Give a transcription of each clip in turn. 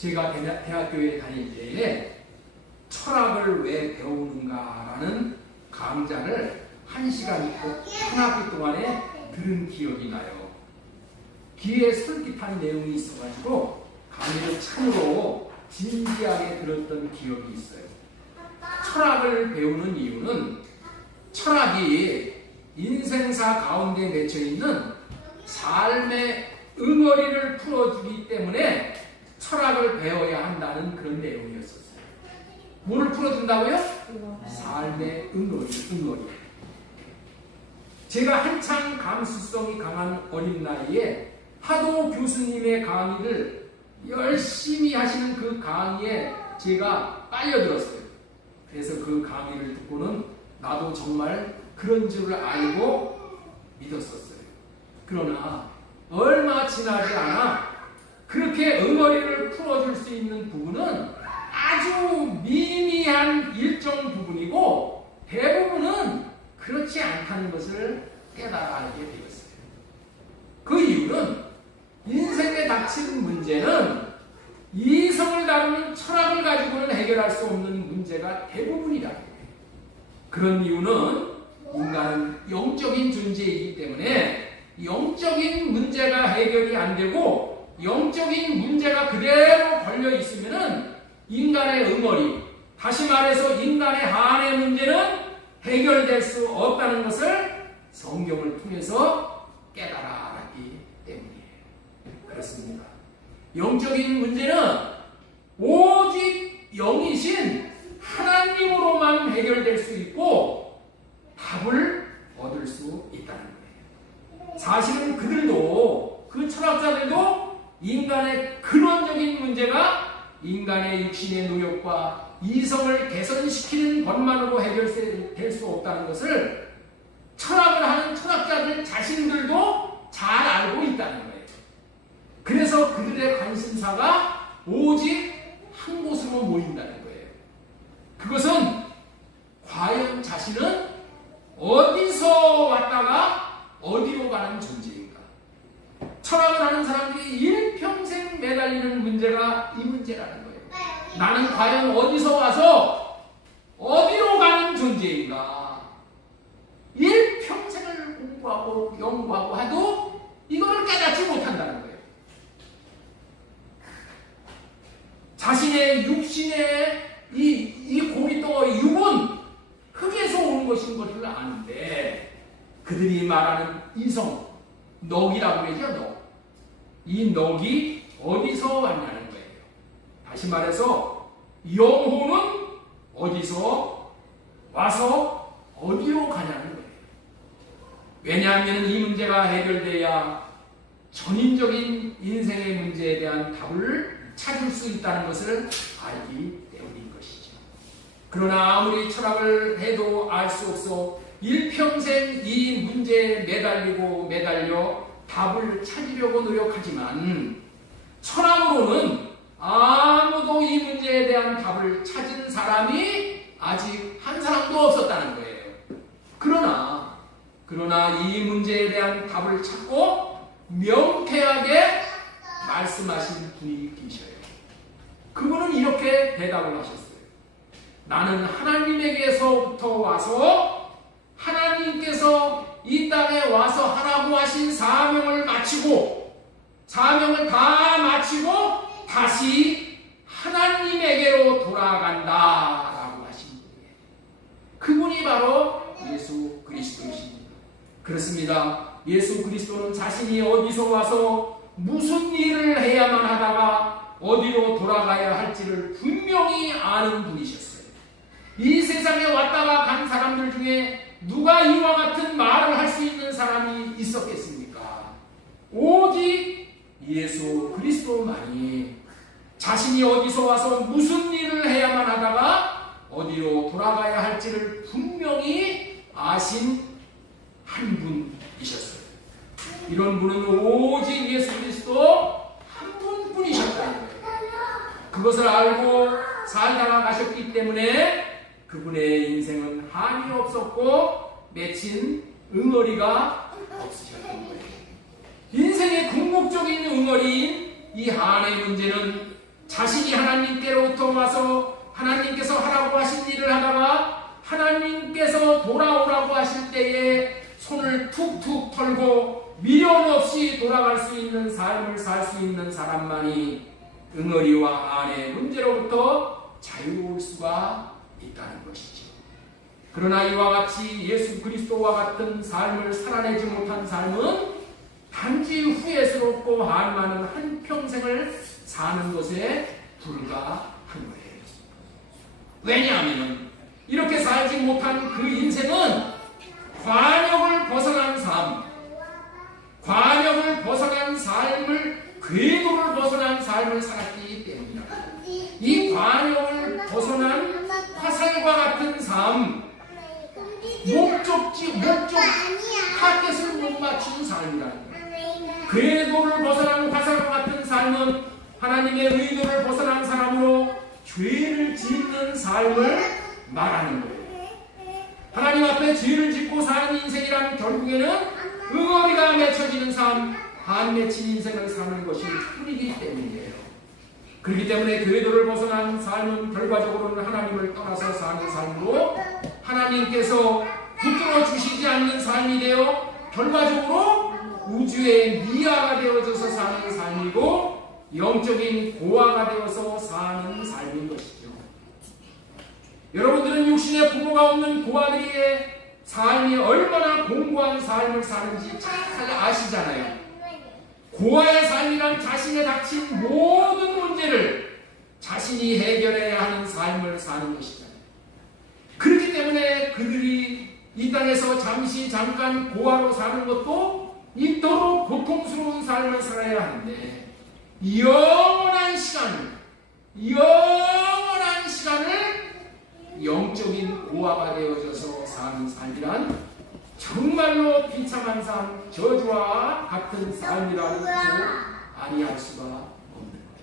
제가 대학교에 다닐 때에 철학을 왜 배우는가라는 강좌를 1시간 한 학기 동안에 들은 기억이 나요. 귀에 솔깃한 내용이 있어가지고 강의를 참으로 진지하게 들었던 기억이 있어요. 철학을 배우는 이유는 철학이 인생사 가운데 맺혀있는 삶의 응어리를 풀어주기 때문에 철학을 배워야 한다는 그런 내용이었었어요. 뭐를 풀어준다고요? 삶의 응어리. 제가 한창 감수성이 강한 어린 나이에 하도 교수님의 강의를 열심히 하시는 그 강의에 제가 빨려들었어요. 그래서 그 강의를 듣고는 나도 정말 그런 줄 알고 믿었었어요. 그러나 얼마 지나지 않아 그렇게 응어리를 풀어줄 수 있는 부분은 아주 미미한 일정 부분이고 대부분은 그렇지 않다는 것을 깨달아 알게 되었어요. 그 이유는 인생에 닥친 문제는 이성을 다루는 철학을 가지고는 해결할 수 없는 문제가 대부분이라는 거예요. 그런 이유는 인간은 영적인 존재이기 때문에 영적인 문제가 해결이 안 되고 영적인 문제가 그대로 걸려 있으면은 인간의 응어리, 다시 말해서 인간의 한의 문제는 해결될 수 없다는 것을 성경을 통해서 깨달아 알았기 때문이에요. 그렇습니다. 영적인 문제는 오직 영이신 하나님으로만 해결될 수 있고 답을 얻을 수 있다는 거예요. 사실은 그들도, 그 철학자들도 인간의 근원적인 문제가 인간의 육신의 노력과 이성을 개선시키는 것만으로 해결될 수 없다는 것을 철학을 하는 철학자들 자신들도 잘 알고 있다는 거예요. 그래서 그들의 관심사가 오직 한 곳으로 모인다는 거예요. 그것은 과연 자신은 어디서 왔다가 어디로 가는 존재인가? 철학을 하는 사람들이 일평생 매달리는 문제가 이 문제라는 거예요. 나는 과연 어디서 와서 어디로 가는 존재인가? 일평생을 공부하고 연구하고 해도 이거를 깨닫지 못한다는 거예요. 자신의 육신의 이 고리덩어리 육은 흙에서 온 것인 것을 아는데 그들이 말하는 이성, 넋이라고 그러죠. 넋. 이 넋이 어디서 왔냐는 거예요. 다시 말해서 영혼은 어디서 와서 어디로 가냐는 거예요. 왜냐하면 이 문제가 해결돼야 전인적인 인생의 문제에 대한 답을 찾을 수 있다는 것을 알기 때문인 것이죠. 그러나 아무리 철학을 해도 알 수 없어 일평생 이 문제에 매달려 답을 찾으려고 노력하지만 철학으로는 아무도 이 문제에 대한 답을 찾은 사람이 아직 한 사람도 없었다는 거예요. 그러나 이 문제에 대한 답을 찾고 명쾌하게 말씀하신 분이 계셔요. 그분은 이렇게 대답을 하셨어요. 나는 하나님에게서부터 와서 하나님께서 이 땅에 와서 하라고 하신 사명을 다 마치고 다시 하나님에게로 돌아간다라고 하신 분이에요. 그분이 바로 예수 그리스도이십니다. 그렇습니다. 예수 그리스도는 자신이 어디서 와서 무슨 일을 해야만 하다가 어디로 돌아가야 할지를 분명히 아는 분이셨어요. 이 세상에 왔다가 간 사람들 중에 누가 이와 같은 말을 할 수 있는 사람이 있었겠습니까? 오직 예수 그리스도만이 자신이 어디서 와서 무슨 일을 해야만 하다가 어디로 돌아가야 할지를 분명히 아신 한 분이셨어요. 이런 분은 오직 예수 그리스도 한 분뿐이셨다는 거예요. 그것을 알고 살다가 가셨기 때문에 그분의 인생은 한이 없었고 맺힌 응어리가 없으셨던 거예요. 인생의 궁극적인 응어리인 이 한의 문제는 자신이 하나님께로부터 와서 하나님께서 하라고 하신 일을 하다가 하나님께서 돌아오라고 하실 때에 손을 툭툭 털고 미련 없이 돌아갈 수 있는 삶을 살 수 있는 사람만이 응어리와 아내의 문제로부터 자유로울 수가 있다는 것이죠. 그러나 이와 같이 예수 그리스도와 같은 삶을 살아내지 못한 삶은 단지 후회스럽고 한많은 한평생을 사는 것에 불과한 거예요. 왜냐하면 이렇게 살지 못한 그 인생은 관역을 벗어난 삶, 관역을 벗어난 삶을, 궤도를 벗어난 삶을 살았기 때문이다. 이 관역을 벗어난 화살과 같은 삶, 목적 타겟을 못 맞춘 삶이라는 거예요. 궤도를 벗어난 화살과 같은 삶은 하나님의 의도를 벗어난 사람으로 죄를 짓는 삶을 말하는 거예요. 하나님 앞에 죄를 짓고 사는 인생이란 결국에는 응어리가 맺혀지는 삶, 안 맺힌 인생을 사는 것이 뿐이기 때문이에요. 그렇기 때문에 궤도를 벗어난 삶은 결과적으로는 하나님을 떠나서 사는 삶으로 하나님께서 붙들어 주시지 않는 삶이 되어 결과적으로 우주의 미아가 되어져서 사는 삶이고 영적인 고아가 되어서 사는 삶인 것이죠. 여러분들은 육신의 부모가 없는 고아들의 삶이 얼마나 공고한 삶을 사는지 잘 아시잖아요. 고아의 삶이란 자신에 닥친 모든 문제를 자신이 해결해야 하는 삶을 사는 것이잖아요. 그렇기 때문에 그들이 이 땅에서 잠깐 고아로 사는 것도 이토록 고통스러운 삶을 살아야 하는데 영원한 시간을 영적인 고아가 되어져서 사는 삶이란 정말로 비참한 삶, 저주와 같은 삶이라고 아니할 수가 없는 거예요.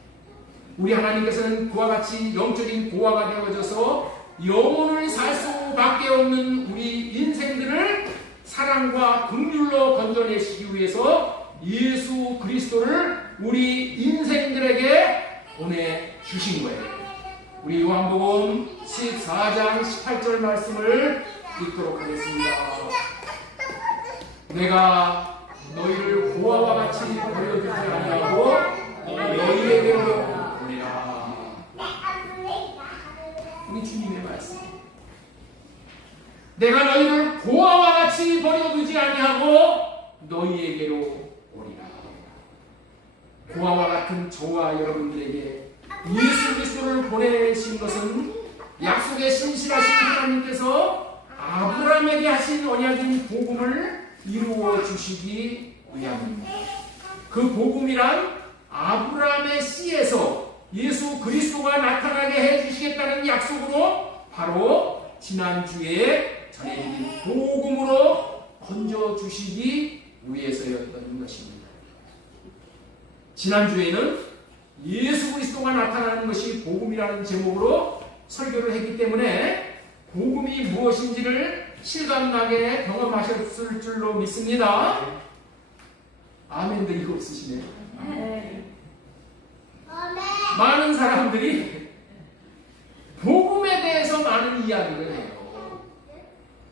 우리 하나님께서는 그와 같이 영적인 고아가 되어져서 영혼을 살 수밖에 없는 우리 인생들을 사랑과 긍휼로 건져내시기 위해서 예수 그리스도를 우리 인생들에게 보내주신 거예요. 우리 요한복음 14장 18절 말씀을 읽도록 하겠습니다. 내가 너희를 고아와 같이 버려두지 아니하고 너희에게로 보내라. 우리 주님의 말씀. 내가 너희를 고아와 같이 버려두지 아니하고 너희에게로 오리라. 고아와 같은 저와 여러분들에게 예수 그리스도를 보내신 것은 약속에 신실하신 하나님께서 아브라함에게 하신 언약인 복음을 이루어 주시기 위함입니다. 그 복음이란 아브라함의 씨에서 예수 그리스도가 나타나게 해주시겠다는 약속으로 바로 지난주에 전해드린 복음으로 건져주시기 위해서였던 것입니다. 지난주에는 예수 그리스도가 나타나는 것이 복음이라는 제목으로 설교를 했기 때문에 복음이 무엇인지를 실감나게 경험하셨을 줄로 믿습니다. 아멘들이 없으시네요. 많은 사람들이 복음에 대해서 많은 이야기를 해요.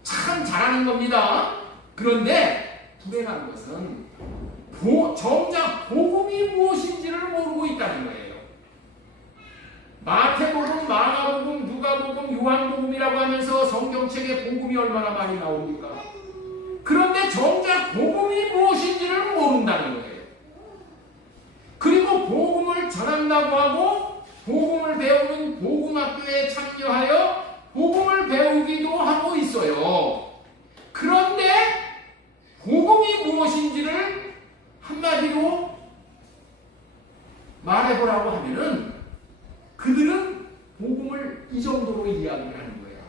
참 잘하는 겁니다. 그런데 불행한 것은 정작 복음이 무엇인지를 모르고 있다는 거예요. 마태복음, 마가복음, 누가복음, 요한복음이라고 하면서 성경책에 복음이 얼마나 많이 나옵니까? 그런데 정작 복음이 무엇인지를 모른다는 거예요. 그리고 복음을 전한다고 하고 복음을 배우는 복음학교에 참여하여 복음을 배우기도 하고 있어요. 그런데 복음이 무엇인지를 한마디로 말해보라고 하면은 그들은 복음을 이 정도로 이야기를 하는 거야.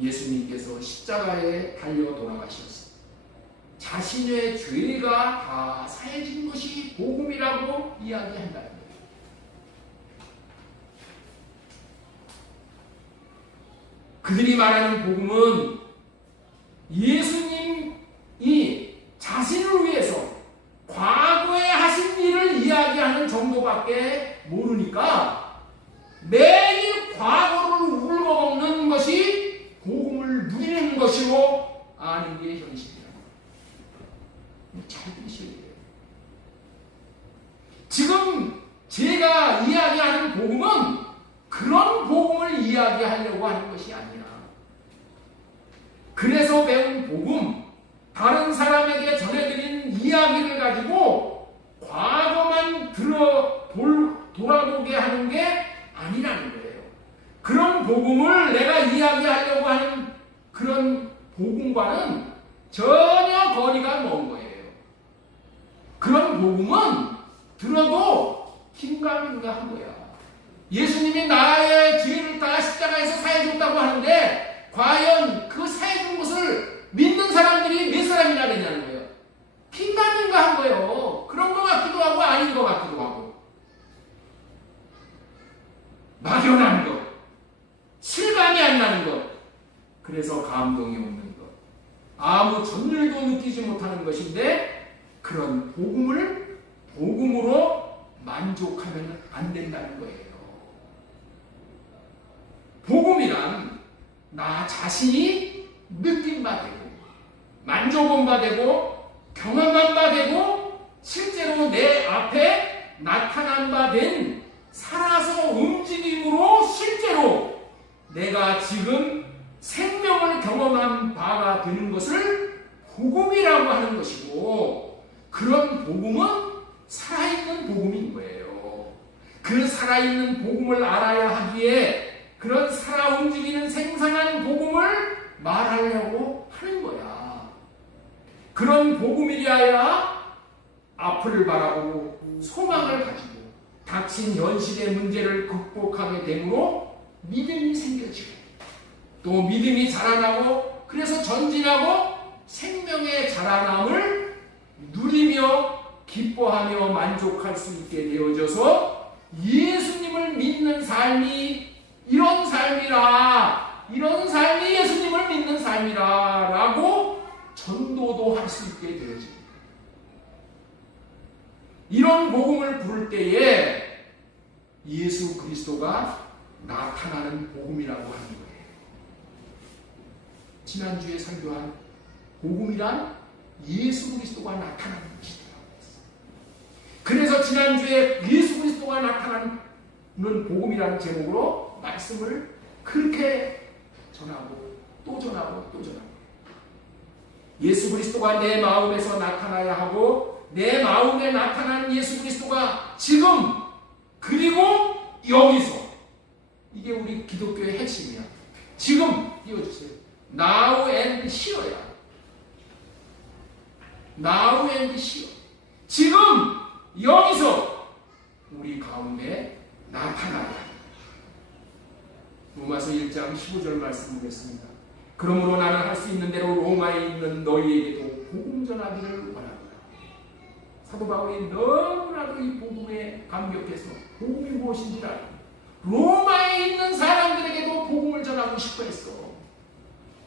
예수님께서 십자가에 달려 돌아가셨어. 자신의 죄가 다 사해진 것이 복음이라고 이야기한다는 거예요. 그들이 말하는 복음은 예수님이 자신을 위해서 과거에 하신 일을 이야기하는 정도밖에 모르니까 매일 과거를 울고먹는 것이 복음을 누리는 것이고 아는 게 현실이야. 잘 들으셔야 돼요. 지금 제가 이야기하는 복음은 그런 복음을 이야기하려고 하는 것이 아니야. 그래서 배운 복음, 다른 사람에게 전해드린 이야기를 가지고 과거만 돌아보게 하는 게 아니라는 거예요. 그런 복음을 내가 이야기하려고 하는 그런 복음과는 전혀 거리가 먼 거예요. 그런 복음은 들어도 긴가민가한 거야. 예수님이 나의 죄를 다 십자가에서 사해줬다고 하는데 과연 그 사해준 것을 믿는 사람들이 몇 사람이나 되냐는 거예요. 긴가민가한 거예요. 그런 것 같기도 하고 아닌 것 같기도 하고 막연한 것, 실감이 안 나는 것, 그래서 감동이 없는 것, 아무 전율도 느끼지 못하는 것인데 그런 복음으로 만족하면 안 된다는 거예요. 복음이란 나 자신이 느낀 바 되고 만져본 바 되고 경험한 바 되고 실제로 내 앞에 나타난 바 된 살아서 움직임으로 실제로 내가 지금 생명을 경험한 바가 되는 것을 복음이라고 하는 것이고, 그런 복음은 살아있는 복음인 거예요. 그 살아있는 복음을 알아야 하기에 그런 살아 움직이는 생생한 복음을 말하려고 하는 거야. 그런 복음이라야 앞을 바라보고 소망을 가지고 닥친 현실의 문제를 극복하게 되므로 믿음이 생겨지고 또 믿음이 자라나고 그래서 전진하고 생명의 자라남을 누리며 기뻐하며 만족할 수 있게 되어져서 예수님을 믿는 삶이 이런 삶이라, 이런 삶이 예수님을 믿는 삶이라 라고 전도도 할 수 있게 되어집니다. 이런 복음을 부를 때에 예수 그리스도가 나타나는 복음이라고 하는 거예요. 지난주에 설교한 복음이란 예수 그리스도가 나타나는 것이라고 했어요. 그래서 지난주에 예수 그리스도가 나타나는 복음이라는 제목으로 말씀을 그렇게 전하고 또 전하고 또 전하고, 예수 그리스도가 내 마음에서 나타나야 하고 내 마음에 나타나는 예수 그리스도가 지금 그리고 여기서, 이게 우리 기독교의 핵심이야. 지금 띄워주세요. Now and here야. Now and here. 지금 여기서 우리 가운데 나타나야 합니다. 로마서 1장 15절 말씀 보겠습니다. 그러므로 나는 할 수 있는 대로 로마에 있는 너희에게도 복음 전하기를 원합니다. 사도 바울이 너무나도 이 복음에 감격해서 복음이 무엇인지 알고 로마에 있는 사람들에게도 복음을 전하고 싶어 했어.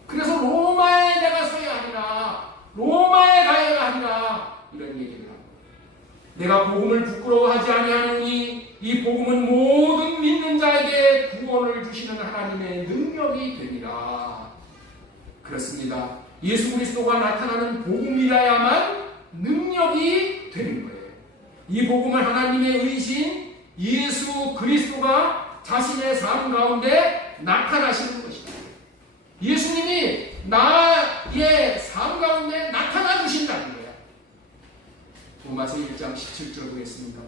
그래서 로마에 내가 서야 하리라, 로마에 가야 하리라, 이런 얘기를 하고, 내가 복음을 부끄러워하지 아니하노니 이 복음은 모든 믿는 자에게 구원을 주시는 하나님의 능력이 되니라. 그렇습니다. 예수 그리스도가 나타나는 복음이라야만 능력이 되는 거예요. 이 복음을 하나님의 의신 예수 그리스도가 자신의 삶 가운데 나타나시는 것입니다. 예수님이 나의 삶 가운데 나타나 주신다는 거예요. 로마서 1장 17절 보겠습니다.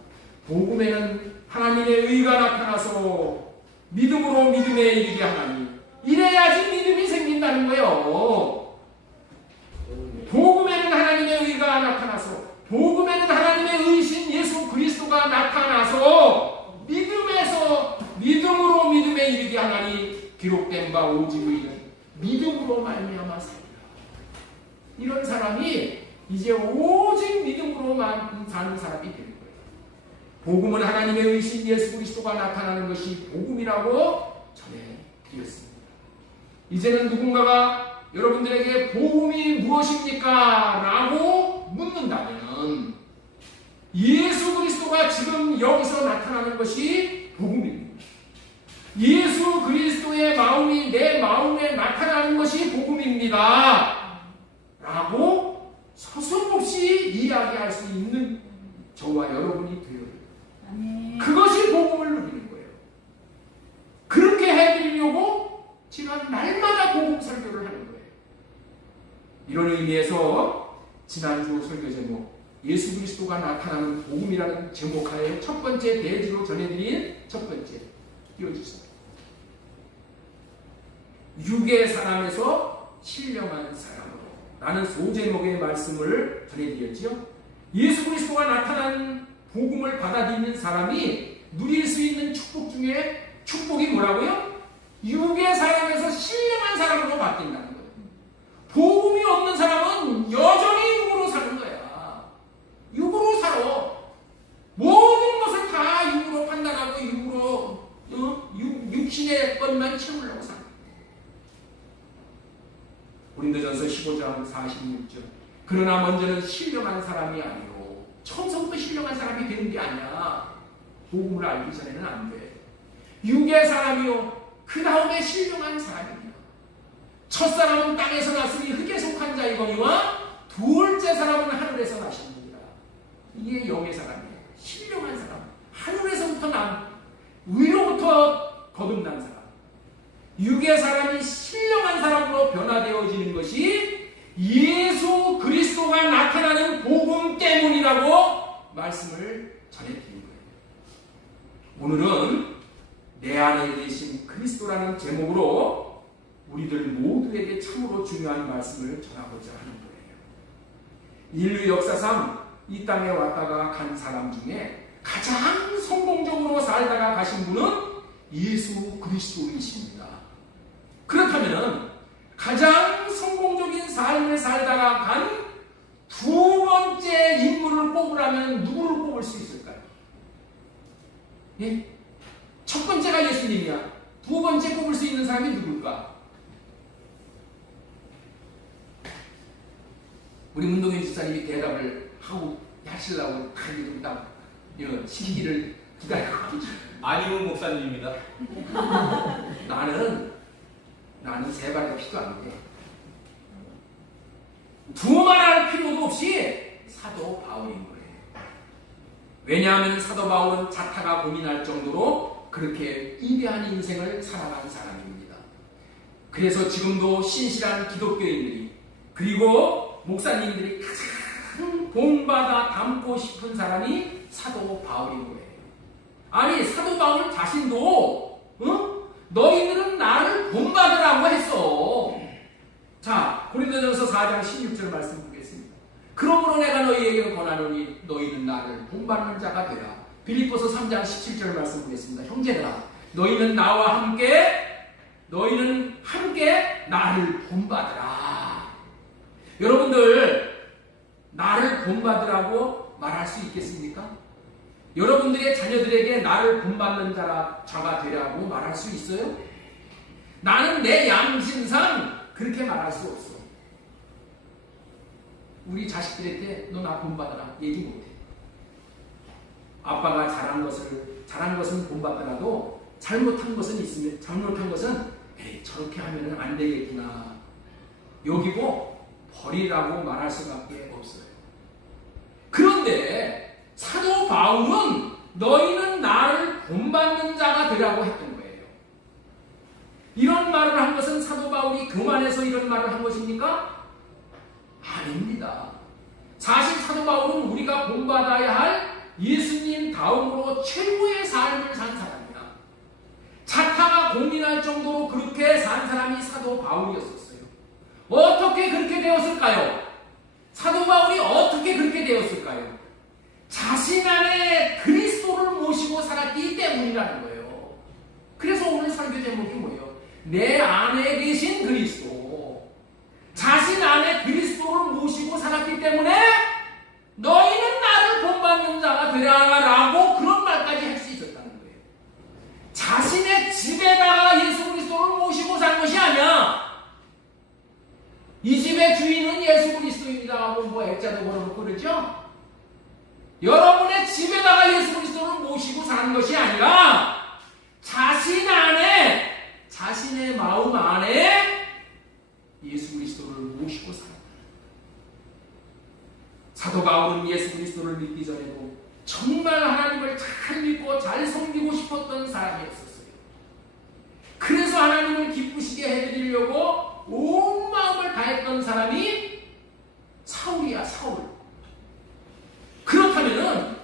복음에는 하나님의 의가 나타나서 믿음으로 믿음에 이르게 하나니, 이래야지 믿음이 생긴다는 거예요. 복음에는 하나님의 의가 나타나서, 복음에는 하나님의 의신 예수 그리스도가 나타나서 믿음에서 믿음으로 믿음에 이르게 하나니, 기록된 바 오직 의는 믿음으로 말미암아 살리라. 이런 사람이 이제 오직 믿음으로만 사는 사람이 되는 거예요. 복음은 하나님의 의신 예수 그리스도가 나타나는 것이 복음이라고 전해드렸습니다. 이제는 누군가가 여러분들에게 복음이 무엇입니까? 라고 묻는다면 예수 그리스도가 지금 여기서 나타나는 것이 복음입니다. 예수 그리스도의 마음이 내 마음에 나타나는 것이 복음입니다. 라고 서슴없이 이야기할 수 있는 저와 여러분이 되어요. 그것이 복음을 누리는 거예요. 그렇게 해드리려고 지난 날마다 복음 설교를 하는 거예요. 이런 의미에서 지난주 설교 제목 예수 그리스도가 나타나는 복음이라는 제목하에 첫 번째 대지로 전해드린 첫 번째 띄워주세요. 육의 사람에서 신령한 사람으로 라는 소제목의 말씀을 전해드렸지요. 예수 그리스도가 나타난 복음을 받아들이는 사람이 누릴 수 있는 축복 중에 축복이 뭐라고요? 육의 사람에서 신령한 사람으로 바뀐다는 거예요. 복음이 없는 사람은 여전히 육으로 사는 거야. 육으로 살아. 모든 것을 다 육으로 판단하고 육으로 육신의 것만 채우려고 살아. 고린도전서 15장 46절. 그러나 먼저는 신령한 사람이 아니요 처음부터 신령한 사람이 되는 게 아니야. 복음을 알기 전에는 안 돼. 육의 사람이요 그 다음에 신령한 사람입니다. 첫사람은 땅에서 났으니 흙에 속한 자이거니와 둘째 사람은 하늘에서 나십니다. 이게 영의 사람이에요. 신령한 사람. 하늘에서부터 난 위로부터 거듭난 사람. 육의 사람이 신령한 사람으로 변화되어지는 것이 예수 그리스도가 나타나는 복음 때문이라고 말씀을 전해드린 거예요. 오늘은 내 안에 계신 그리스도라는 제목으로 우리들 모두에게 참으로 중요한 말씀을 전하고자 하는 거예요. 인류 역사상 이 땅에 왔다가 간 사람 중에 가장 성공적으로 살다가 가신 분은 예수 그리스도이십니다. 그렇다면 가장 성공적인 삶을 살다가 간 두 번째 인물을 뽑으라면 누구를 뽑을 수 있을까요? 예? 첫 번째가 예수님이야. 두 번째 뽑을 수 있는 사람이 누굴까? 우리 문동현 집사님이 대답을 하고 하시려고 좀 딱 시기를 기다리고 계시죠. 안희문 목사님입니다. 나는 세 발의 피도 안 돼. 두말할 필요도 없이 사도 바울인 거예요. 왜냐하면 사도 바울은 자타가 고민할 정도로 그렇게 위대한 인생을 살아간 사람입니다. 그래서 지금도 신실한 기독교인들이 그리고 목사님들이 가장 본받아 닮고 싶은 사람이 사도 바울인 거예요. 아니 사도 바울 자신도 너희들은 나를 본받으라고 했어. 자, 고린도전서 4장 16절 말씀 보겠습니다. 그러므로 내가 너희에게 권하노니 너희는 나를 본받는 자가 되라. 빌립보서 3장 17절 말씀 보겠습니다. 형제들아, 너희는 함께 나를 본받으라. 여러분들 나를 본받으라고 말할 수 있겠습니까? 여러분들의 자녀들에게 나를 본받는 자가 되라고 말할 수 있어요? 나는 내 양심상 그렇게 말할 수 없어. 우리 자식들한테 너 나 본받아라 얘기 못해. 아빠가 잘한 것은 본받더라도 잘못한 것은 에이 저렇게 하면 안 되겠구나 여기고 버리라고 말할 수밖에 없어요. 그런데 사도 바울은 너희는 나를 본받는 자가 되라고 했던 거예요. 이런 말을 한 것은 사도 바울이 교만해서 이런 말을 한 것입니까? 아닙니다. 사실 사도 바울은 우리가 본받아야 할 예수님 다음으로 최고의 삶을 산 사람이야. 자타가 공인할 정도로 그렇게 산 사람이 사도 바울이었었어요. 어떻게 그렇게 되었을까요? 사도 바울이 어떻게 그렇게 되었을까요? 자신 안에 그리스도를 모시고 살았기 때문이라는 거예요. 그래서 오늘 설교 제목이 뭐예요? 내 안에 계신 그리스도. 자신 안에 그리스도를 모시고 살았기 때문에 너희는 나를 본받는 자가 되라라고 그런 말까지 할 수 있었다는 거예요. 자신의 집에다가 예수 그리스도를 모시고 산 것이 아니야. 이 집의 주인은 예수 그리스도입니다 하고 뭐 액자도 걸어놓고 그러죠? 여러분의 집에다가 예수 그리스도를 모시고 사는 것이 아니라 자신 안에 예수를 믿기 전에도 정말 하나님을 잘 믿고 잘 섬기고 싶었던 사람이었었어요. 그래서 하나님을 기쁘시게 해드리려고 온 마음을 다했던 사람이 사울이야, 사울. 그렇다면은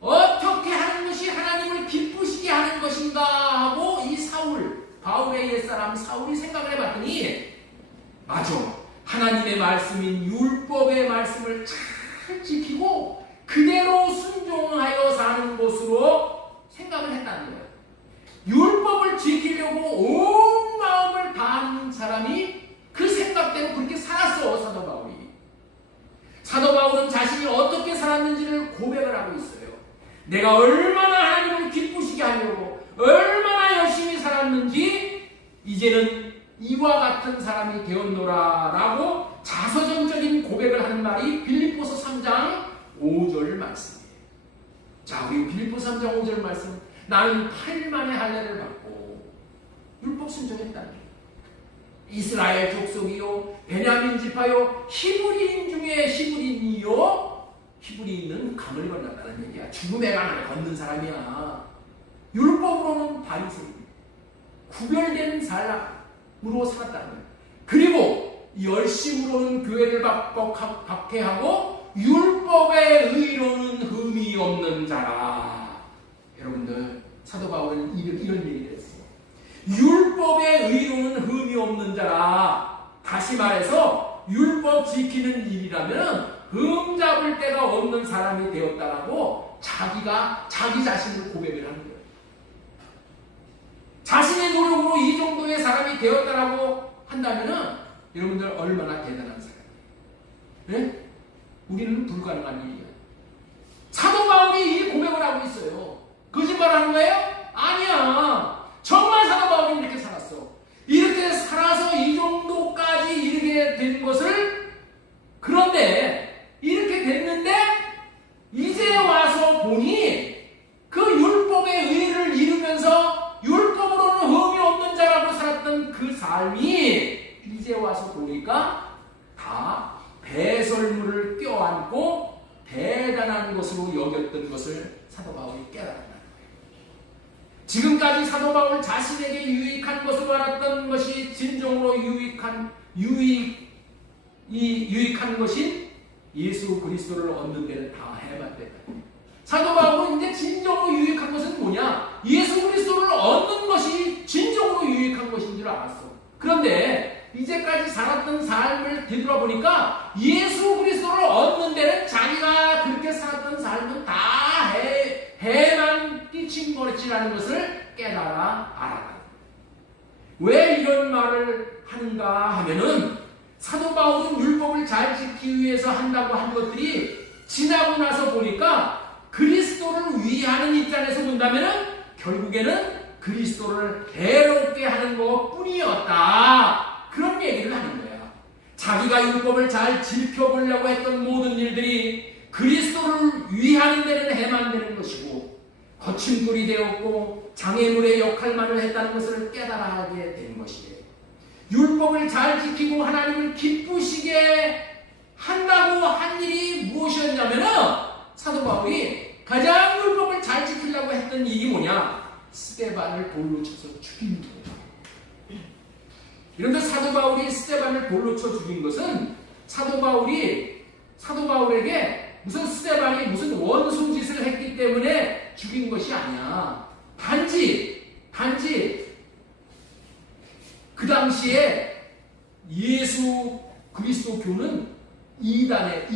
어떻게 하는 것이 하나님을 기쁘시게 하는 것인가 하고 이 사울, 바울의 옛사람 사울이 생각을 해봤더니 맞아, 하나님의 말씀인 율법의 말씀을 잘 지키고 그대로 순종하여 사는 것으로 생각을 했다는 거예요. 율법을 지키려고 온 마음을 다하는 사람이 그 생각대로 그렇게 살았어, 사도 바울이. 사도 바울은 자신이 어떻게 살았는지를 고백을 하고 있어요. 내가 얼마나 하나님을 기쁘시게 하려고 얼마나 열심히 살았는지 이제는 이와 같은 사람이 되었노라 라고 자서전적인 고백을 하는 말이 빌립보서 3장 5절 말씀이에요. 자, 우리 빌립보서 3장 5절 말씀, 나는 8만의 할례를 받고 율법 순종했다는 거예요. 이스라엘 족속이요 베냐민 지파요 히브리인 중에 히브리인이요, 히브리인은 강을 건넜다는 얘기야. 죽음의 강을 걷는 사람이야. 율법으로는 바리새인, 구별된 사람으로 살았다는 거예요. 그리고 열심으로는 교회를 박해하고 율법의 의로는 흠이 없는 자라. 여러분들, 사도 바울은 이런 얘기를 했어요. 율법의 의로는 흠이 없는 자라. 다시 말해서 율법 지키는 일이라면 흠 잡을 데가 없는 사람이 되었다라고 자기 자신을 고백을 하는 거예요. 자신의 노력으로 이 정도의 사람이 되었다라고 한다면은 여러분들 얼마나 대단한 사람이에요. 네? 우리는 불가능한 일이야. 사도 바울이 이 고백을 하고 있어요. 거짓말하는 거예요? 아니야. 정말 사도 바울이 이렇게 살았어. 이렇게 살아서 이 정도까지 이르게 된 것을, 그런데 이렇게 됐는데 이제 와서 보니 그 율법의 의를 이루면서 율법으로는 흠이 없는 자라고 살았던 그 삶이 이제 와서 보니까 다 배설물을 껴안고 대단한 것으로 여겼던 것을 사도 바울이 깨달았다. 지금까지 사도 바울 자신에게 유익한 것으로 알았던 것이 진정으로 유익한 것인 예수 그리스도를 얻는 데는 다 해봤댔다. 사도 바울은 이제 진정으로 유익한 것은 뭐냐? 예수 그리스도를 얻는 것이 진정으로 유익한 것인 줄 알았어. 그런데 이제까지 살았던 삶을 되돌아보니까 예수 그리스도를 얻는 데는 자기가 그렇게 살았던 삶은 다 해만 끼친 버릇이라는 것을 깨달아 알았다. 왜 이런 말을 하는가 하면은 사도 바울은 율법을 잘 지키기 위해서 한다고 한 것들이 지나고 나서 보니까 그리스도를 위하는 입장에서 본다면은 결국에는 그리스도를 해롭게 하는 것 뿐이었다. 그런 얘기를 하는 거야. 자기가 율법을 잘 지켜보려고 했던 모든 일들이 그리스도를 위하는 데는 해만 되는 것이고 거침돌이 되었고 장애물의 역할만을 했다는 것을 깨달아하게 된 것이에요. 율법을 잘 지키고 하나님을 기쁘시게 한다고 한 일이 무엇이었냐면은 사도 바울이 가장 율법을 잘 지키려고 했던 일이 뭐냐? 스데반을 돌로 쳐서 죽이는 거예요. 이런데 사도 바울이 스데반을 돌로 쳐 죽인 것은 사도 바울에게 무슨 스데반이 무슨 원수 짓을 했기 때문에 죽인 것이 아니야. 단지 그 당시에 예수 그리스도 교는 이단교야.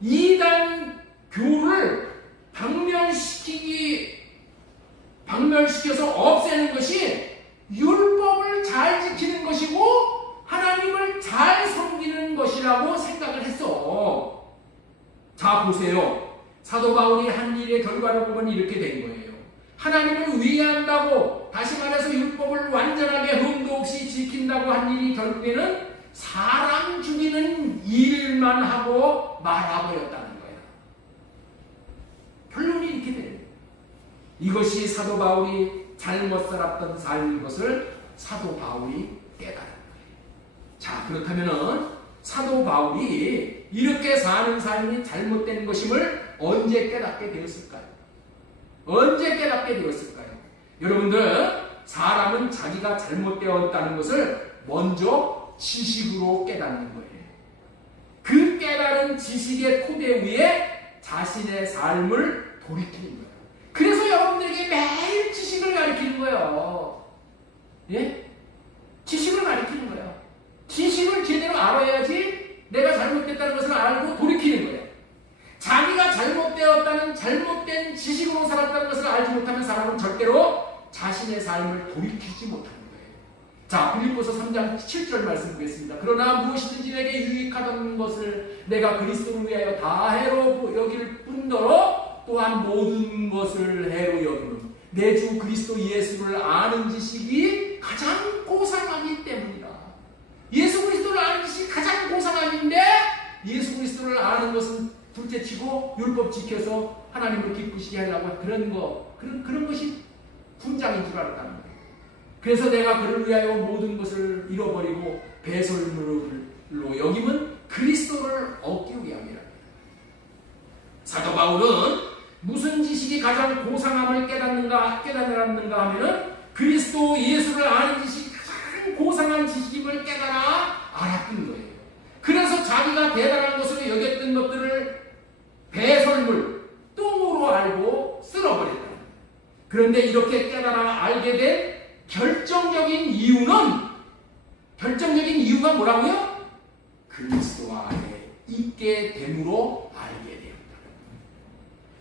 이단교를 박멸시켜서 없애는 것이 율법을 잘 지키는 것이고 하나님을 잘 섬기는 것이라고 생각을 했어. 자, 보세요. 사도 바울이 한 일의 결과를 보면 이렇게 된 거예요. 하나님을 위한다고, 다시 말해서 율법을 완전하게 흠도 없이 지킨다고 한 일이 결국에는 사람 죽이는 일만 하고 말아버렸다는 거야. 결론이 이렇게 돼요. 이것이 사도 바울이 잘못 살았던 삶인 것을 사도 바울이 깨달은 거예요. 자, 그렇다면은 사도 바울이 이렇게 사는 삶이 잘못된 것임을 언제 깨닫게 되었을까요? 언제 깨닫게 되었을까요? 여러분들, 사람은 자기가 잘못되었다는 것을 먼저 지식으로 깨닫는 거예요. 그 깨달은 지식의 토대 위에 자신의 삶을 돌이키는 거예요. 그래서 여러분들에게 매일 지식을 가르치는 거예요. 예? 지식을 가르치는 거예요. 지식을 제대로 알아야지 내가 잘못됐다는 것을 알고 돌이키는 거예요. 자기가 잘못되었다는 잘못된 지식으로 살았다는 것을 알지 못하면 사람은 절대로 자신의 삶을 돌이키지 못하는 거예요. 자, 빌립보서 3장 7절 말씀 보겠습니다. 그러나 무엇이든지 내게 유익하던 것을 내가 그리스도를 위하여 다 해로 여길 뿐더러 또한 모든 것을 해로 여기는 내 주 그리스도 예수를 아는 지식이 가장 고상하기 때문이다. 예수 그리스도를 아는 지식이 가장 고상함인데 예수 그리스도를 아는 것은 둘째치고 율법 지켜서 하나님을 기쁘시게 하려고 그런 것이 분장인 줄 알았다는 거예요. 그래서 내가 그를 위하여 모든 것을 잃어버리고 배설물로 여기면 그리스도를 얻기 위함이랍니다. 사도 바울은 무슨 지식이 가장 고상함을 깨닫는가 하면은 그리스도 예수를 아는 지식이 가장 고상한 지식임을 깨달아 알았던 거예요. 그래서 자기가 대단한 것으로 여겼던 것들을 배설물, 똥으로 알고 쓸어버렸다. 그런데 이렇게 깨달아 알게 된 결정적인 이유가 뭐라고요? 그리스도 안에 있게 됨으로 알게 되었다.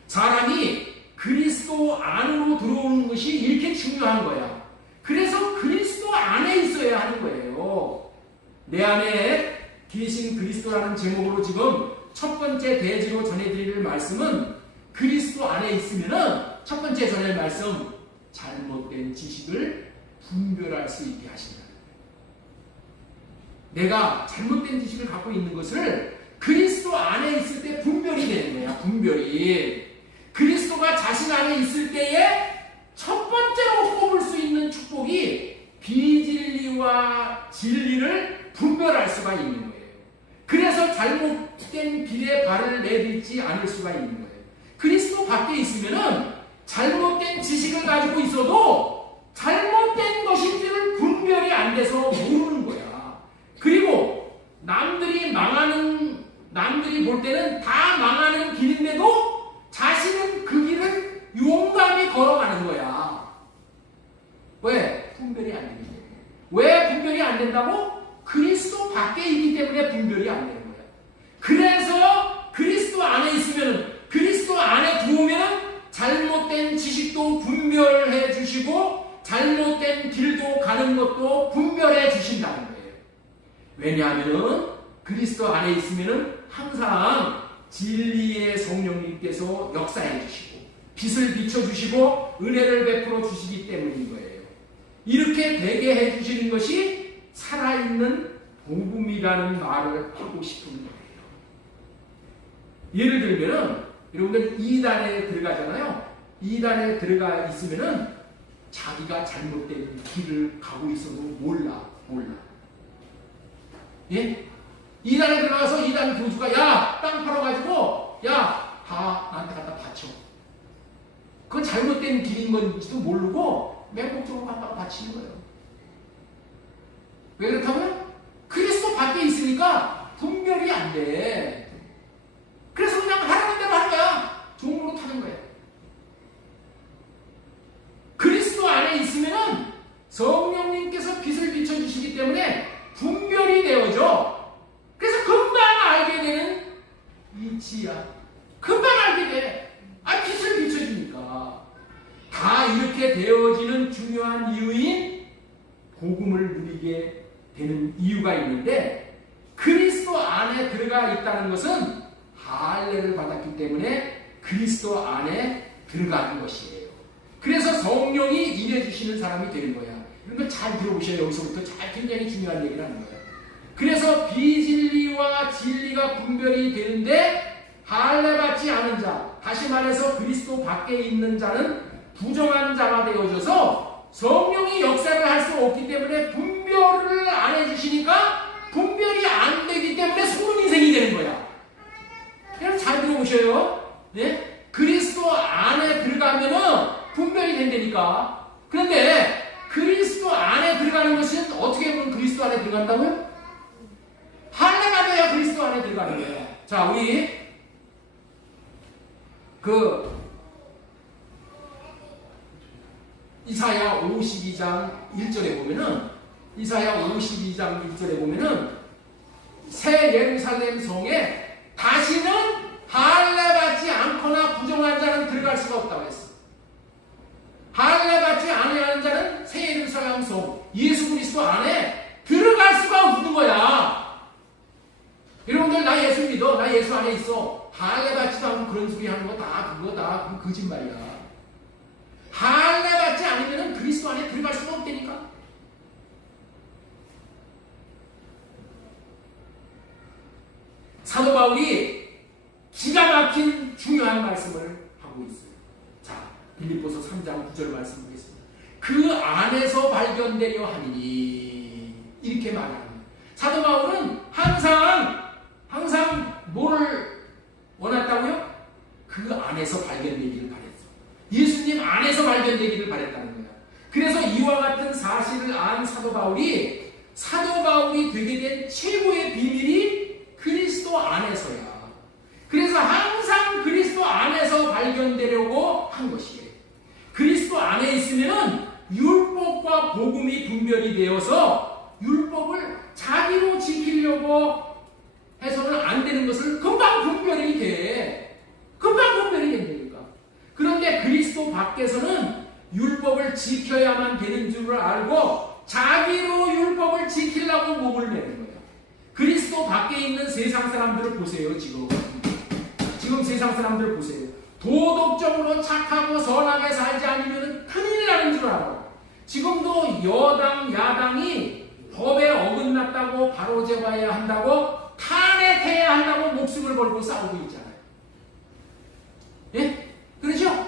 사람이 그리스도 안으로 들어오는 것이 이렇게 중요한 거야. 그래서 그리스도 안에 있어야 하는 거예요. 내 안에 계신 그리스도라는 제목으로 지금 첫 번째 대지로 전해드릴 말씀은 그리스도 안에 있으면은 첫 번째 전할 말씀, 잘못된 지식을 분별할 수 있게 하신다. 내가 잘못된 지식을 갖고 있는 것을 그리스도 안에 있을 때 분별이 되는 거야. 분별이. 그리스도가 자신 안에 있을 때에 첫 번째로 꼽을 수 있는 축복이 비진리와 진리를 분별할 수가 있는 거예요. 그래서 잘못된 길에 발을 내딛지 않을 수가 있는 거예요. 그리스도 밖에 있으면은 잘못된 지식을 가지고 있어도 잘못된 것인지를 분별이 안 돼서 모르는 거야. 그리고 남들이 볼 때는 다 망하는 길인데도 자신은 그 길을 용감히 걸어가는 거야. 왜? 분별이 안 되기 때문에. 왜 분별이 안 된다고? 그리스도 밖에 있기 때문에 분별이 안 되는 거야. 그래서 그리스도 안에 있으면, 그리스도 안에 들어오면 잘못된 지식도 분별해 주시고 잘못된 길도 가는 것도 분별해 주신다는 거예요. 왜냐하면 그리스도 안에 있으면 항상 진리의 성령님께서 역사해 주시고 빛을 비춰주시고 은혜를 베풀어 주시기 때문인 거예요. 이렇게 되게 해주시는 것이 살아있는 복음이라는 말을 하고 싶은 거예요. 예를 들면 여러분들 2단에 들어가잖아요. 2단에 들어가 있으면은 자기가 잘못된 길을 가고 있어도 몰라. 예? 2단에 들어가서 2단 교주가 야, 땅 팔아가지고 야, 다 나한테 갖다 바쳐. 그건 잘못된 길인 건지도 모르고 맹목적으로 갖다가 바치는 거예요. 왜 그렇다고요? 그리스도 밖에 있으니까 분별이 안 돼. 그래서 그냥 하라는 대로 하는 거야. 종으로 타는 거야. 그리스도 안에 있으면은 성령님께서 빛을 비춰주시기 때문에 분별이 되어져. 그래서 금방 알게 되는 이치야. 금방 알게 돼. 빛을 비춰주니까. 다 이렇게 되어지는 중요한 이유인 복음을 누리게 되는 이유가 있는데 그리스도 안에 들어가 있다는 것은 할례를 받았기 때문에 그리스도 안에 들어가는 것이에요. 그래서 성령이 일해주시는 사람이 되는 거야. 이런 걸 잘 들어보셔요. 여기서부터 굉장히 중요한 얘기를 하는 거예요. 그래서 비진리와 진리가 분별이 되는데 할례 받지 않은 자, 다시 말해서 그리스도 밖에 있는 자는 부정한 자가 되어져서 성령이 역사를 할 수 없기 때문에 분별을 안 해주시니까 분별이 안 되기 때문에 속는 인생이 되는 거야. 여러분 잘 들어보셔요. 네? 그리스도 안에 들어가면은 분별이 된다니까. 그런데 그리스도 안에 들어가는 것은 어떻게 보면 그리스도 안에 들어간다고요? 할례가 돼야 그리스도 안에 들어가는 거예요. 자, 우리 이사야 52장 1절에 보면은 이사야 52장 1절에 보면은 새 예루살렘 성에 다시는 할례받지 않거나 부정한 자는 들어갈 수가 없다고 했어. 할례받지 아니하는 자는 새 예루살렘 성 예수 그리스도 안에 들어갈 수가 없는 거야. 여러분들 나 예수 믿어. 나 예수 안에 있어. 할례받지도 않고 그런 소리 하는 거 다 그거 다 거짓말이야. 할례받지 않으면 그리스도 안에 들어갈 수가 없다니까. 사도 바울이 기가 막힌 중요한 말씀을 하고 있어요. 자, 빌립보서 3장 9절 말씀 보겠습니다. 그 안에서 발견되려 하니니 이렇게 말합니다. 사도 바울은 항상 뭐를 원했다고요? 그 안에서 발견되기를 바랬어. 예수님 안에서 발견되기를 바랬다는 거야. 그래서 이와 같은 사실을 안 사도 바울이 되게 된 최고의 비밀이 그리스도 안에서야. 그래서 항상 그리스도 안에서 발견되려고 한 것이에요. 그리스도 안에 있으면은 율법과 복음이 분별이 되어서 율법을 자기로 지키려고 해서는 안 되는 것을 금방 분별이 돼. 금방 분별이 된다니까. 그런데 그리스도 밖에서는 율법을 지켜야만 되는 줄을 알고 자기로 율법을 지키려고 몸을 내는 거예요. 그리스도 밖에 있는 세상 사람들을 보세요. 지금 세상 사람들 보세요. 도덕적으로 착하고 선하게 살지 않으면 큰일 나는 줄 알아. 지금도 여당, 야당이 법에 어긋났다고 바로잡아야 한다고 탄핵해야 한다고 목숨을 걸고 싸우고 있잖아요. 예? 그렇죠?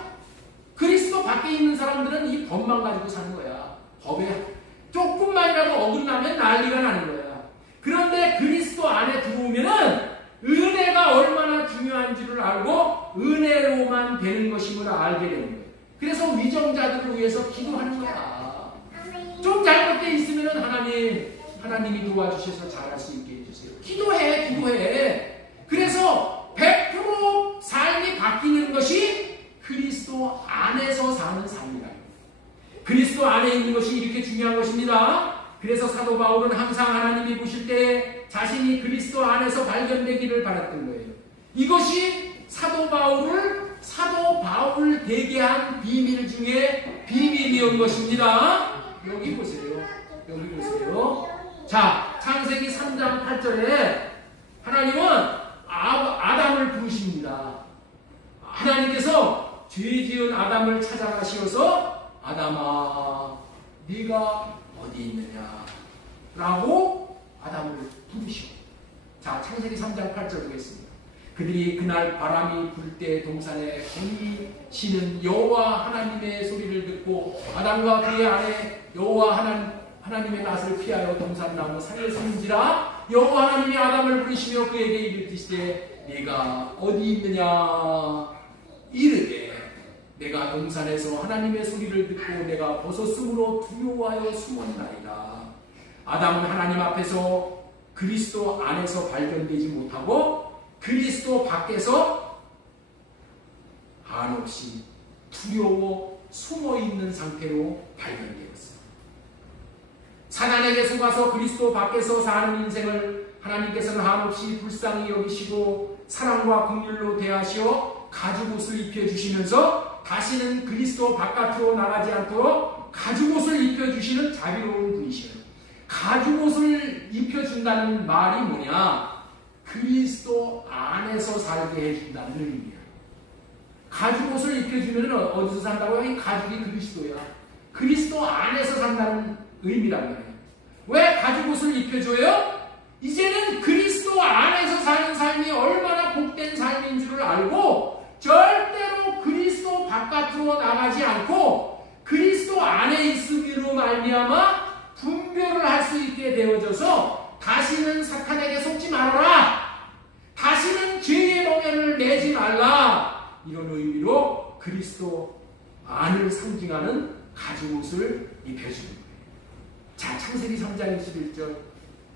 그리스도 밖에 있는 사람들은 이 법만 가지고 사는 거야. 법에 조금만이라도 어긋나면 난리가 나는 거야. 그런데 그리스도 안에 들어오면은 은혜가 얼마나 중요한지를 알고 은혜로만 되는 것임을 알게 되는 거예요. 그래서 위정자들을 위해서 기도하는 거야. 좀 잘못되어 있으면 하나님이 도와주셔서 잘할 수 있게 해주세요. 기도해. 그래서 100% 삶이 바뀌는 것이 그리스도 안에서 사는 삶이다. 그리스도 안에 있는 것이 이렇게 중요한 것입니다. 그래서 사도 바울은 항상 하나님이 보실 때 자신이 그리스도 안에서 발견되기를 바랐던 거예요. 이것이 사도 바울 되게 한 비밀 중에 비밀이었던 것입니다. 여기 보세요. 자, 창세기 3장 8절에 하나님은 아담을 부르십니다. 하나님께서 죄지은 아담을 찾아가시어서 아담아 네가 어디 있느냐 라고 아담을 부르시오. 자, 창세기 3장 8절 보겠습니다. 그들이 그날 바람이 불 때 동산에 공이 쉬는 여호와 하나님의 소리를 듣고 아담과 그의 아내 여호와 하나님의 낯을 피하여 동산나무 사이에 숨은지라 여호와 하나님이 아담을 부르시며 그에게 이르시되 네가 어디 있느냐 이르되 내가 동산에서 하나님의 소리를 듣고 내가 벗었으므로 두려워하여 숨었나이다. 아담은 하나님 앞에서 그리스도 안에서 발견되지 못하고 그리스도 밖에서 한없이 두려워 숨어있는 상태로 발견되었어요. 사단에게 속아서 그리스도 밖에서 사는 인생을 하나님께서는 한없이 불쌍히 여기시고 사랑과 긍휼로 대하시어 가죽옷을 입혀주시면서 다시는 그리스도 바깥으로 나가지 않도록 가죽옷을 입혀주시는 자비로운 분이시에요. 가죽옷을 입혀준다는 말이 뭐냐? 그리스도 안에서 살게 해준다는 의미예요. 가죽옷을 입혀주면 어디서 산다고요? 이 가죽이 그리스도야. 그리스도 안에서 산다는 의미란 말이에요. 왜 가죽옷을 입혀줘요? 이제는 그리스도 안에서 사는 삶이 얼마나 복된 삶인 줄을 알고 절대로 그리스도 바깥으로 나가지 않고 그리스도 안에 있음으로 말미암아 분별을 할 수 있게 되어져서 다시는 사탄에게 속지 말아라. 다시는 죄의 멍에를 매지 말라. 이런 의미로 그리스도 안을 상징하는 가죽옷을 입혀주는 거예요. 자, 창세기 3장 21절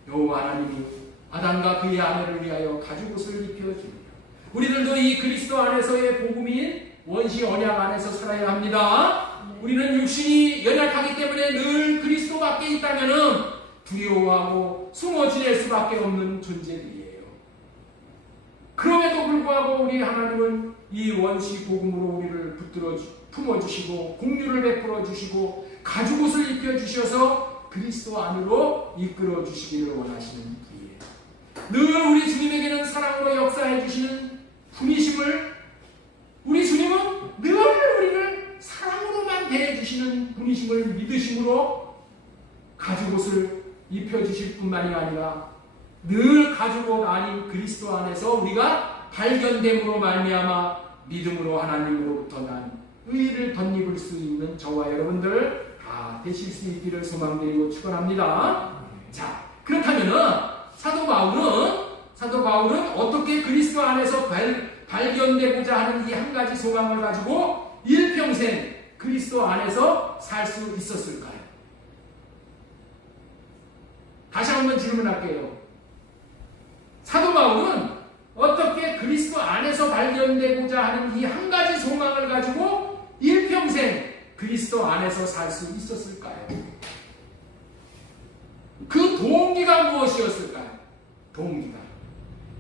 여호와 하나님이 아담과 그의 아내를 위하여 가죽옷을 입혀줍니다. 우리들도 이 그리스도 안에서의 복음인 원시 언약 안에서 살아야 합니다. 우리는 육신이 연약하기 때문에 늘 그리스도 밖에 있다면 두려워하고 숨어 지낼 수밖에 없는 존재들이에요. 그럼에도 불구하고 우리 하나님은 이 원시 복음으로 우리를 붙들어 품어주시고 공유를 베풀어 주시고 가죽옷을 입혀주셔서 그리스도 안으로 이끌어 주시기를 원하시는 분이에요. 늘 우리 주님에게는 사랑으로 역사해 주시는 분이심을, 우리 주님은 늘 우리를 사랑으로만 대해주시는 분이심을 믿으심으로 가죽옷을 입혀주실 뿐만이 아니라 늘 가죽옷 아닌 그리스도 안에서 우리가 발견됨으로 말미암아 믿음으로 하나님으로부터 난 의를 덧입을 수 있는 저와 여러분들 다 되실 수 있기를 소망드리고 축원합니다. 자, 그렇다면은 사도 바울은 어떻게 그리스도 안에서 발견되고자 하는 이 한 가지 소망을 가지고 일평생 그리스도 안에서 살 수 있었을까요? 다시 한번 질문할게요. 사도 바울은 어떻게 그리스도 안에서 발견되고자 하는 이 한 가지 소망을 가지고 일평생 그리스도 안에서 살 수 있었을까요? 그 동기가 무엇이었을까요? 동기가.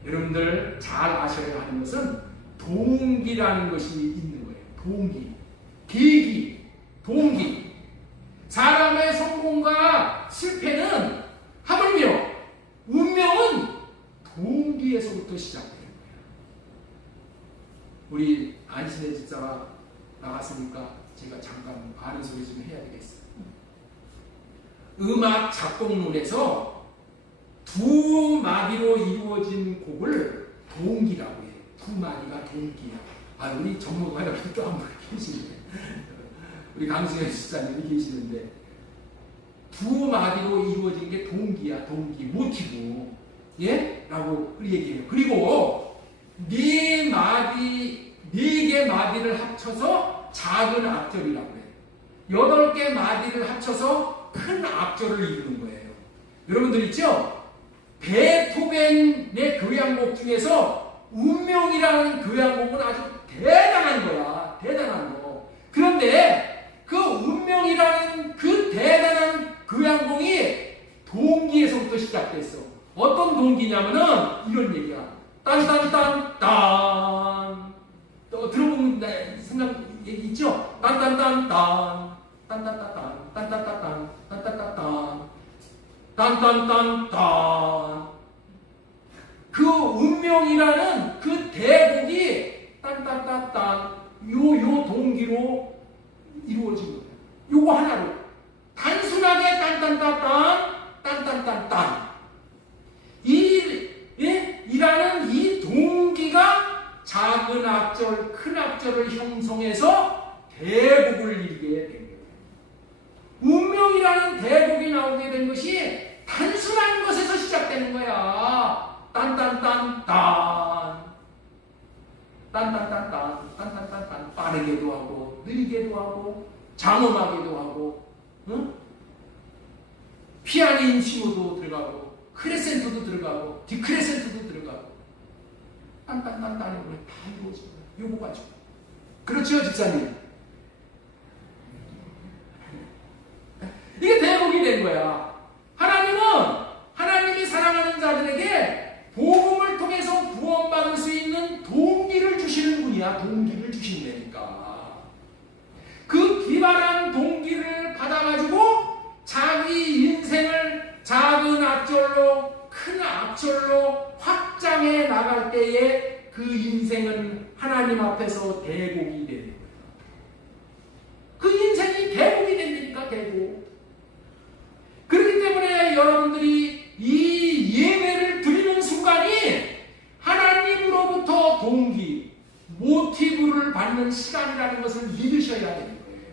여러분들 잘 아셔야 하는 것은 동기라는 것이 있는 거예요. 동기. 계기. 동기. 사람의 성공과 실패는 하물며 운명은 동기에서부터 시작되는 거예요. 우리 안신의 집사가 나갔으니까 제가 잠깐 아는 소리 좀 해야 되겠어요. 음악 작곡론에서 두 마디로 이루어진 곡을 동기라고 해요. 두 마디가 동기야. 아, 우리 전문가 여러분 또 한 분 계시는데, 우리 강수현 집사님이 계시는데, 두 마디로 이루어진 게 동기야. 동기, 모티브. 예? 라고 얘기해요. 그리고 네 개 마디를 합쳐서 작은 악절이라고 해요. 8개 마디를 합쳐서 큰 악절을 이루는 거예요. 여러분들 있죠? 베토벤의 교향곡 중에서 운명이라는 교향곡은 아주 대단한 거야. 대단한 거. 그런데 그 운명이라는 그 대단한 교향곡이 동기에서부터 시작됐어. 어떤 동기냐면은 이런 얘기야. 딴딴딴딴. 들어보면 생각 얘기 있죠? 딴딴딴딴. 딴딴딴딴. 딴딴딴딴. 딴딴딴딴. 딴딴딴딴. 그 운명이라는 그 대곡이 딴딴딴딴 요 동기로 이루어진 거예요. 요거 하나로 단순하게 딴딴딴딴 이라는 이 동기가 작은 악절, 큰 악절을 형성해서 대곡을 이루게 된 거예요. 운명이라는 대곡이 나오게 된 것이 단순한 것에서 시작되는 거야. 딴딴딴딴 딴딴딴딴 빠르게도 하고 느리게도 하고 장엄하게도 하고, 응? 피아니시모도 들어가고 크레센토도 들어가고 디크레센토도 들어가고 딴딴딴딴 다 이루어진 거야. 요거 가지고. 그렇죠, 집사님? 이게 대복이 된 거야. 하나님이 사랑하는 자들에게 복음을 통해서 구원받을 수 있는 동기를 주시는 분이야. 동기를 주신다니까. 그 기발한 동기를 받아가지고 자기 인생을 작은 악절로 큰 악절로 확장해 나갈 때에 그 인생은 하나님 앞에서 대곡이 되는 거야. 그 인생이 대곡이 된다니까. 대곡. 그렇기 때문에 여러분들이 이 예배를 드리는 순간이 하나님으로부터 동기, 모티브를 받는 시간이라는 것을 믿으셔야 되는 거예요.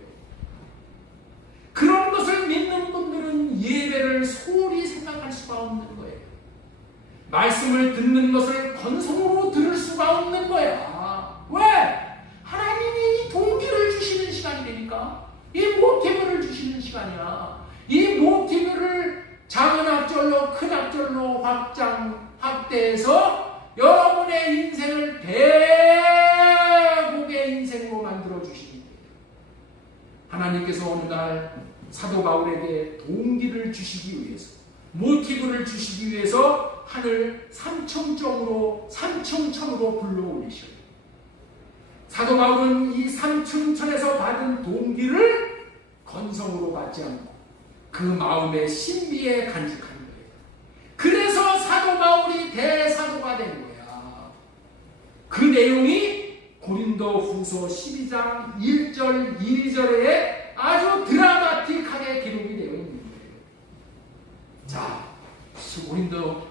그런 것을 믿는 분들은 예배를 소홀히 생각할 수가 없는 거예요. 말씀을 듣는 것을 건성으로 들을 수가 없는 거야. 왜? 하나님이 이 동기를 주시는 시간이 되니까. 이 모티브를 주시는 시간이야. 이 모티브를 작은 악절로 큰 악절로 확대해서 여러분의 인생을 대복의 인생으로 만들어 주시는 거예요. 하나님께서 어느 날 사도 바울에게 동기를 주시기 위해서, 모티브를 주시기 위해서 하늘 삼층천으로 불러 올리셔요. 사도 바울은 이 삼층천에서 받은 동기를 건성으로 받지 않고 그 마음의 신비에 간직한 거예요. 그래서 사도 바울이 대사도가 된 거야. 그 내용이 고린도 후서 12장 1절 2절에 아주 드라마틱하게 기록이 되어 있는 거예요. 자, 고린도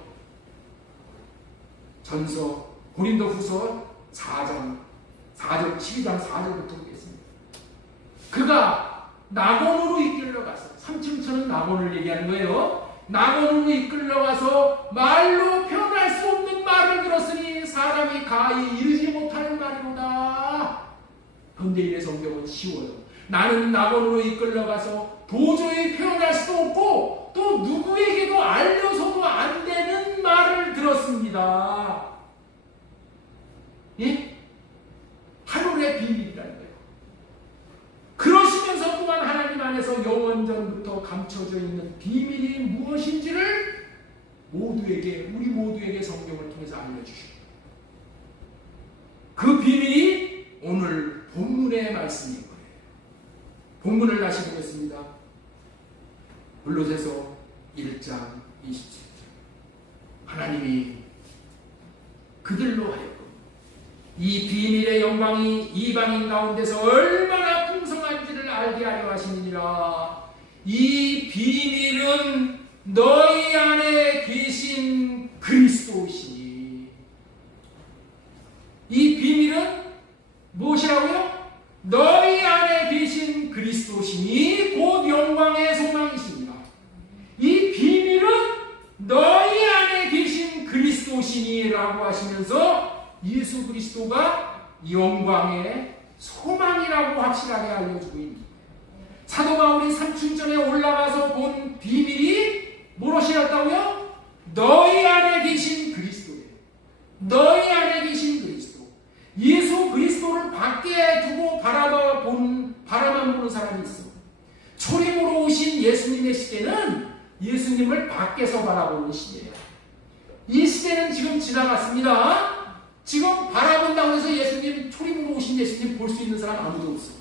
후서 12장 4절부터 보겠습니다. 그가 낙원으로 이끌려 가서, 삼층천은 낙원을 얘기하는 거예요. 낙원으로 이끌려 가서 말로 표현할 수 없는 말을 들었으니 사람이 가히 이르지 못하는 말이로다. 현대인의 성경은 쉬워요. 나는 낙원으로 이끌려 가서 도저히 표현할 수도 없고 또 누구에게도 알려서도 안 되는 말을 들었습니다. 예? 하늘의 비밀이라는 거예요. 그러시면서 또한 하나님 안에서 영원전부터 감춰져 있는 비밀이 무엇인지를 우리 모두에게 성경을 통해서 알려주십니다. 그 비밀이 오늘 본문의 말씀인 거예요. 본문을 다시 보겠습니다. 골로새서 1장 27절. 하나님이 그들로 하여금 이 비밀의 영광이 이방인 가운데서 얼마나 풍성한지를 알게 하려 하시느니라. 이 비밀은 너희 안에 계신 그리스도이시니. 이 비밀은 무엇이라고요? 너희 안에 계신 그리스도시니 곧 영광의 소망이십니다. 이 비밀은 너희 안에 계신 그리스도시니라고 하시면서 예수 그리스도가 영광의 소망이라고 확실하게 알려주고 있는 거예요. 사도 바울이 삼층전에 올라가서 본 비밀이 무엇이었다고요? 너희 안에 계신 그리스도예요. 너희 안에 계신 그리스도. 예수 그리스도를 밖에 두고 바라만 보는 사람이 있어. 초림으로 오신 예수님의 시대는 예수님을 밖에서 바라보는 시대예요. 이 시대는 지금 지나갔습니다. 지금 바라본다고 해서 예수님, 초림으로 오신 예수님 볼 수 있는 사람 아무도 없어.